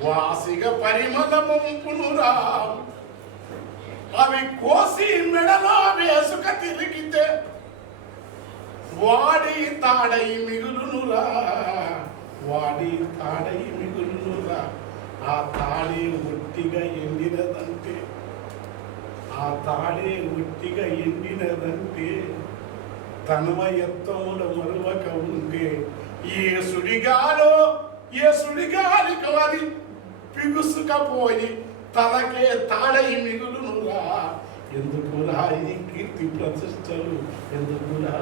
వాసిగా పరిమళముంపునురా అవి కోసి మెడలో వేసుక తిరిగితే వాడి తాడై మిగులునురా వాడి తాడై మిగులునురా ఆ తాడే ఒట్టిగా ఎండినదంటే ఆ తాడే ఒట్టిగా ఎండినదంటే తన్మయత్వముల మరువక ఉంటే ఏ సుడిగాలికి అది పిగుసుకపోయి తనకే తాడై మిగులునురా ఎందుకురా ఈ కీర్తి ప్రతిష్టలు ఎందుకురా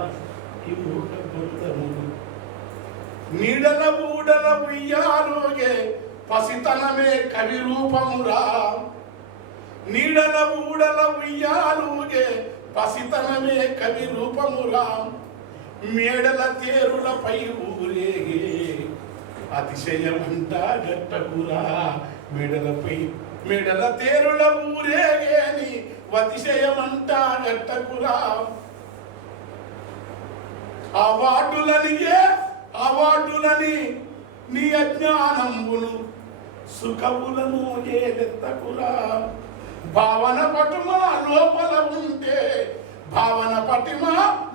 ఈ మూట బంధములు నీడల బూడల ఉయ్యాలోగే పసితనమే కవి రూపమురా నీడల ఊడల ఉయ్యాలుగే పసితనమే కవి రూపమురా మేడల తేరులపై ఊరేగే అతిశయమంట గట్టకురా మేడల తేరుల ఊరేగేని అతిశయమంట గట్టకురా అవార్డులని నీ అజ్ఞానంబును సుఖములను ఏలెత్తకురా భావన పటిమ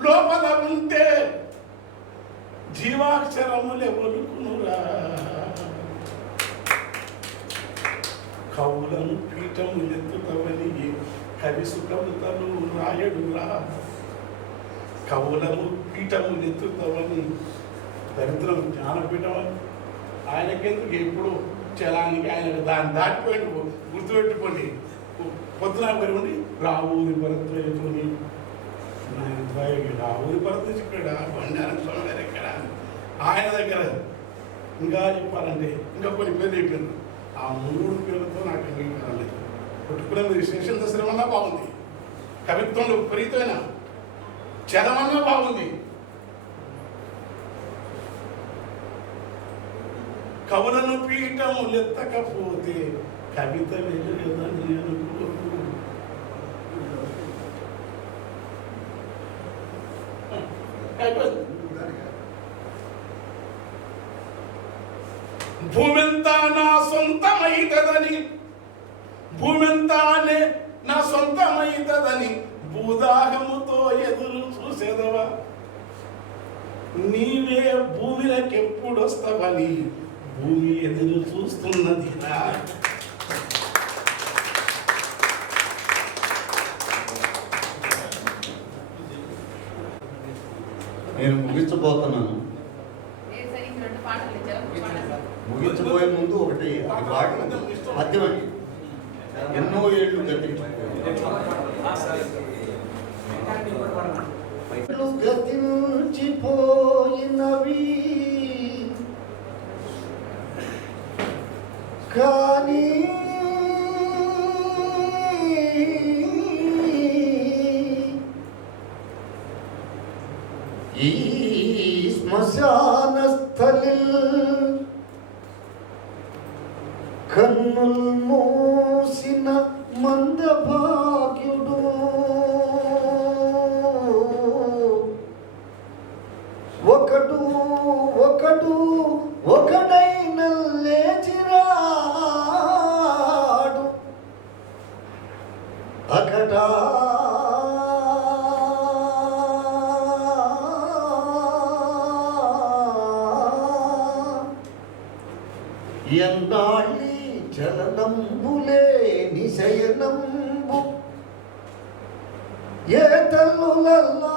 లోపల ఉంటే జీవాక్షరములే ఒలుకునురా కవులను పీఠము ఎత్తుతవని కవి సుఖముతలు రాయడురా కవులను పీఠము ఎత్తుతవని దరిద్రం జ్ఞానపీఠం అని ఆయనకెందుకు ఎప్పుడు చలానికి ఆయన దాన్ని దాటిపోయి గుర్తుపెట్టుకోండి పొద్దున ఉండి రావూరి భరత్ని రావూరి భరత్ ఇక్కడ బండారం స్వామి గారు ఎక్కడ ఆయన దగ్గర ఇంకా చెప్పాలంటే ఇంకా కొన్ని పేర్లు చెప్పారు ఆ 3 పేర్లతో నాకు అంగీకారం లేదు పుట్టుకునే మీరు శేషన్ దశరమన్నా బాగుంది కవిత్వంలో విపరీతమైన చదవన్నా బాగుంది కవులను పీఠము లెత్తకపోతే కవిత వెళ్ళదని అనుకో భూమెంతా నా సొంతమైతదని భూదాహముతో ఎదురు చూసేదవా నీవే భూమిలకెప్పుడొస్తావని భూమి ఎదురు చూస్తున్నది నేను ముగించబోతున్నాను. ముగించబోయే ముందు ఒకటి పాట పద్యమండి. ఎన్నో ఏళ్ళు గతించిపోయినవి కానీ ఈ శ్మశాన స్థలిల్ కన్నుల్ మూసిన మందభాగ్యుడు ఒకడైన లేచిరాడు అకటా ఎన్నాళ్ళి చలనంబులే నిశయనంబు ఏ తల్లులల్లాడిరో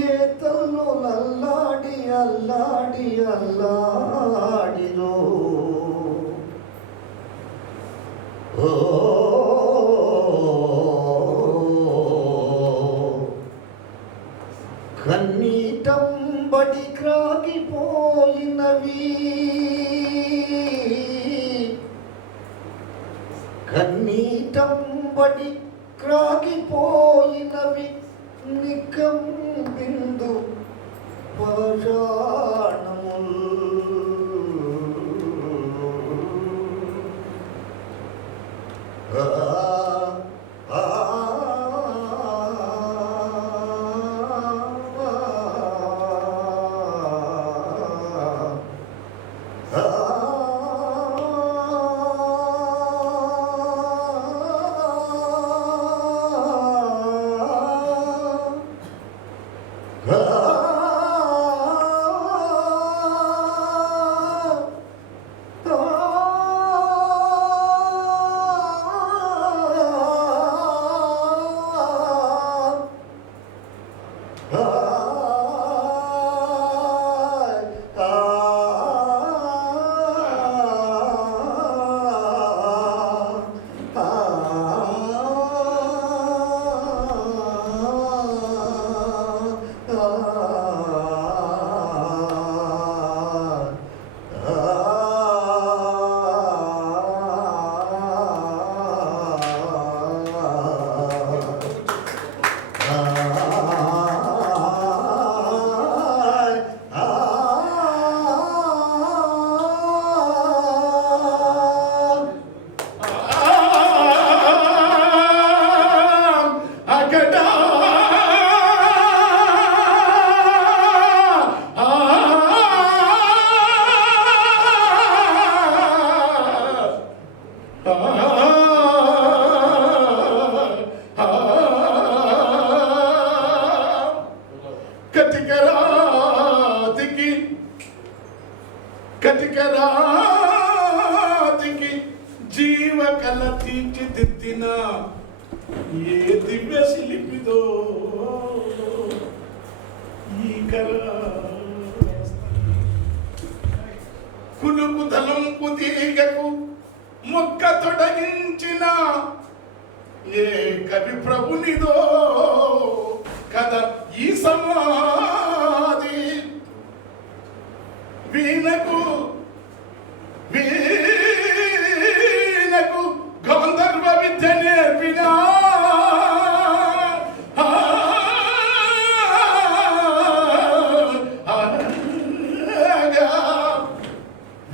ఏ తల్లులల్లాడి అల్లాడిరో కన్నీటంబడి క్రాగిపోయినవి కన్నీటంబడి క్రాగిపోయినవి నికం బిందు పరాణముల్ జాతికి జీవకళ తీర్చిదిద్దిన ఏ దివ్య శిల్పిదో ఈ కళ. కులుకు తలంపు తీగకు మొక్క తొడగించిన ఏ కవి ప్రభునిదో కదా ఈ సమాధి. వీణకు గంధర్వ విద్య నేర్పిన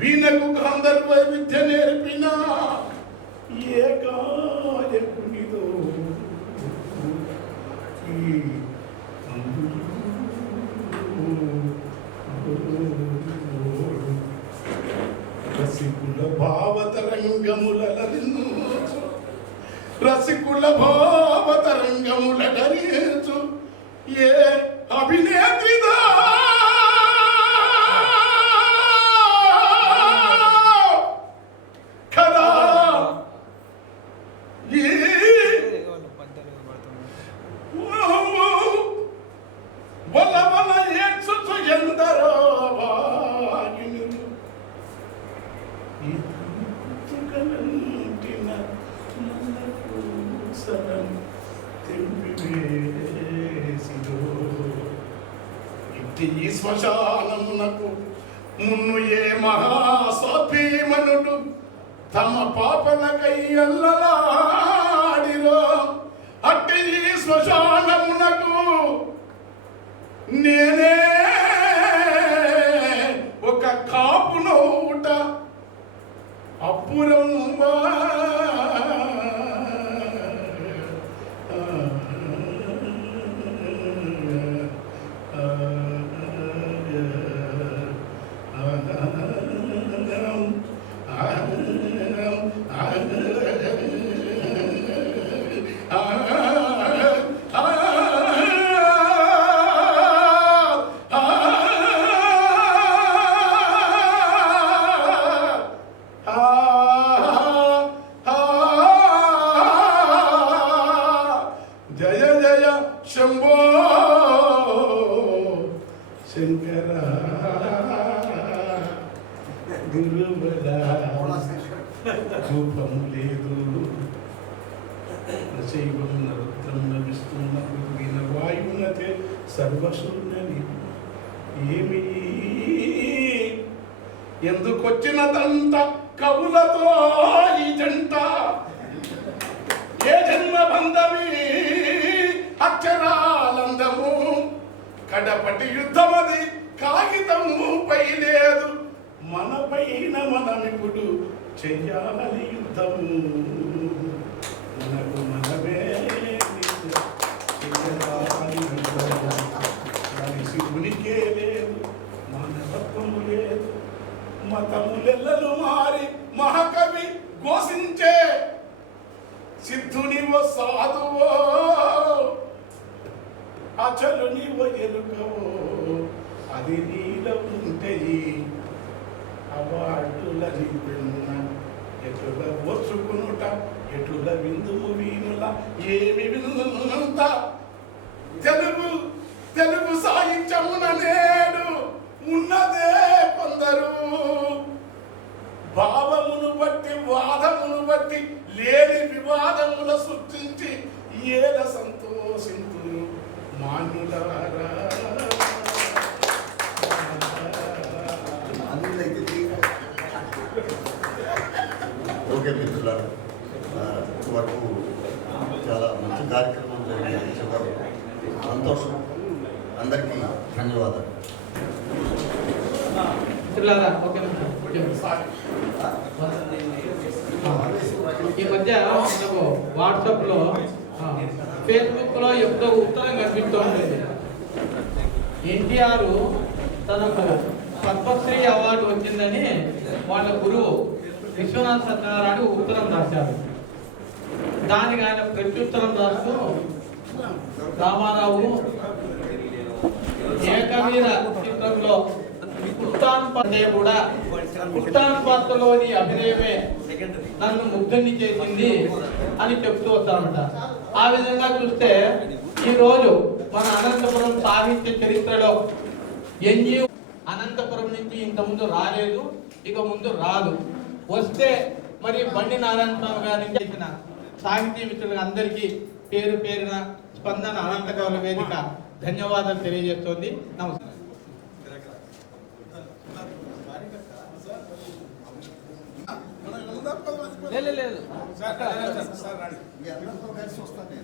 వీణకు గంధర్వ విద్య నేర్పిన ఏ గాయకునిదో ఈ రసికుల భావతరంగములరించు రసికుల భావతరంగములరించు ఏ అభినేత్రిదా కదా ఈ వల్ల వల్ల ఏడ్చుచు ఎందరో వాగినులు ఇతుకలంటిన నన్నకు సరం తెంపివేసిదో. ఇట్టి ఈ శ్మశానమునకు మున్ను ఏ మహాసభీమనుడు తమ పాపలకై అల్లలాడిరో. అట్టి ఈ శ్మశానమునకు నేనే ఒక కాపు నోట అప్పురమ్మా జయ జయ శంభో శంకర గురుబల రూపము లేదు శైవం నరుత్రం నవిస్తున్న పృథ్వీన వాయునతే సర్వశూన్యని. ఏమి ఎందుకొచ్చినదంత కవులతో ఈ జంట ఏ జన్మ బంధమీ అక్షరాలందము కడపటి యుద్ధమది కాగితము పై లేదు మన పైన మనమిప్పుడు చెయ్యాలి యుద్ధము మనకు మనమే మనిషి ఉనికే లేదు మానవత్వము లేదు మతములెల్లలు మారి మహాకవి ఘోషించే సిద్ధునివో సాధువో అచలునివో ఎరుకవో అది నీలో ఉంటే అవార్డులని పెన్న ఎటుల ఓర్చుకునుట ఎటుల విందుము వీనుల ఏమి వింత తెలుగు సాహిత్యమున నేడు ఉన్నదే కొందరు భావమును బట్టి వాదమును బట్టి లేని వివాదముల సృష్టించి ఏల సంతోషింతు మానులారా. ఓకే మిత్రులారా, ఇంతవరకు చాలా మంచి కార్యక్రమం జరిగింది. చెప్పారు, సంతోషం. అందరికీ ధన్యవాదాలు. ఈ మధ్య మనకు వాట్సాప్లో ఫేస్బుక్లో ఎప్పుడో ఉత్తరం కనిపిస్తూ ఉండేది. ఎన్టీఆర్ తనకు పద్మశ్రీ అవార్డు వచ్చిందని వాళ్ళ గురువు విశ్వనాథ్ సత్యనారాయణ ఉత్తరం రాశారు. దానికి ఆయన ప్రత్యుత్తరం రాస్తూ రామారావు ఏకవీర చిత్రంలో ఉత్తాన్ పాత్ర కూడా ఉత్తాన్ పాత్రలోని అభినయమే నన్ను ముగ్ధుని చేసింది అని చెప్తూ వస్తారన్నమాట. ఆ విధంగా చూస్తే ఈరోజు మన అనంతపురం సాహిత్య చరిత్రలో ఎన్యూ అనంతపురం నుంచి ఇంతకుముందు రాలేదు, ఇక ముందు రాదు. వస్తే మరి బండి నారాయణ స్వామి గారి నుంచి చేసిన సాహితీ మిత్రులకు అందరికీ పేరు పేరున స్పందన అనంత కవుల వేదిక ధన్యవాదాలు తెలియజేస్తోంది. నమస్కారం. మీ అందరితో కలిసి వస్తాను.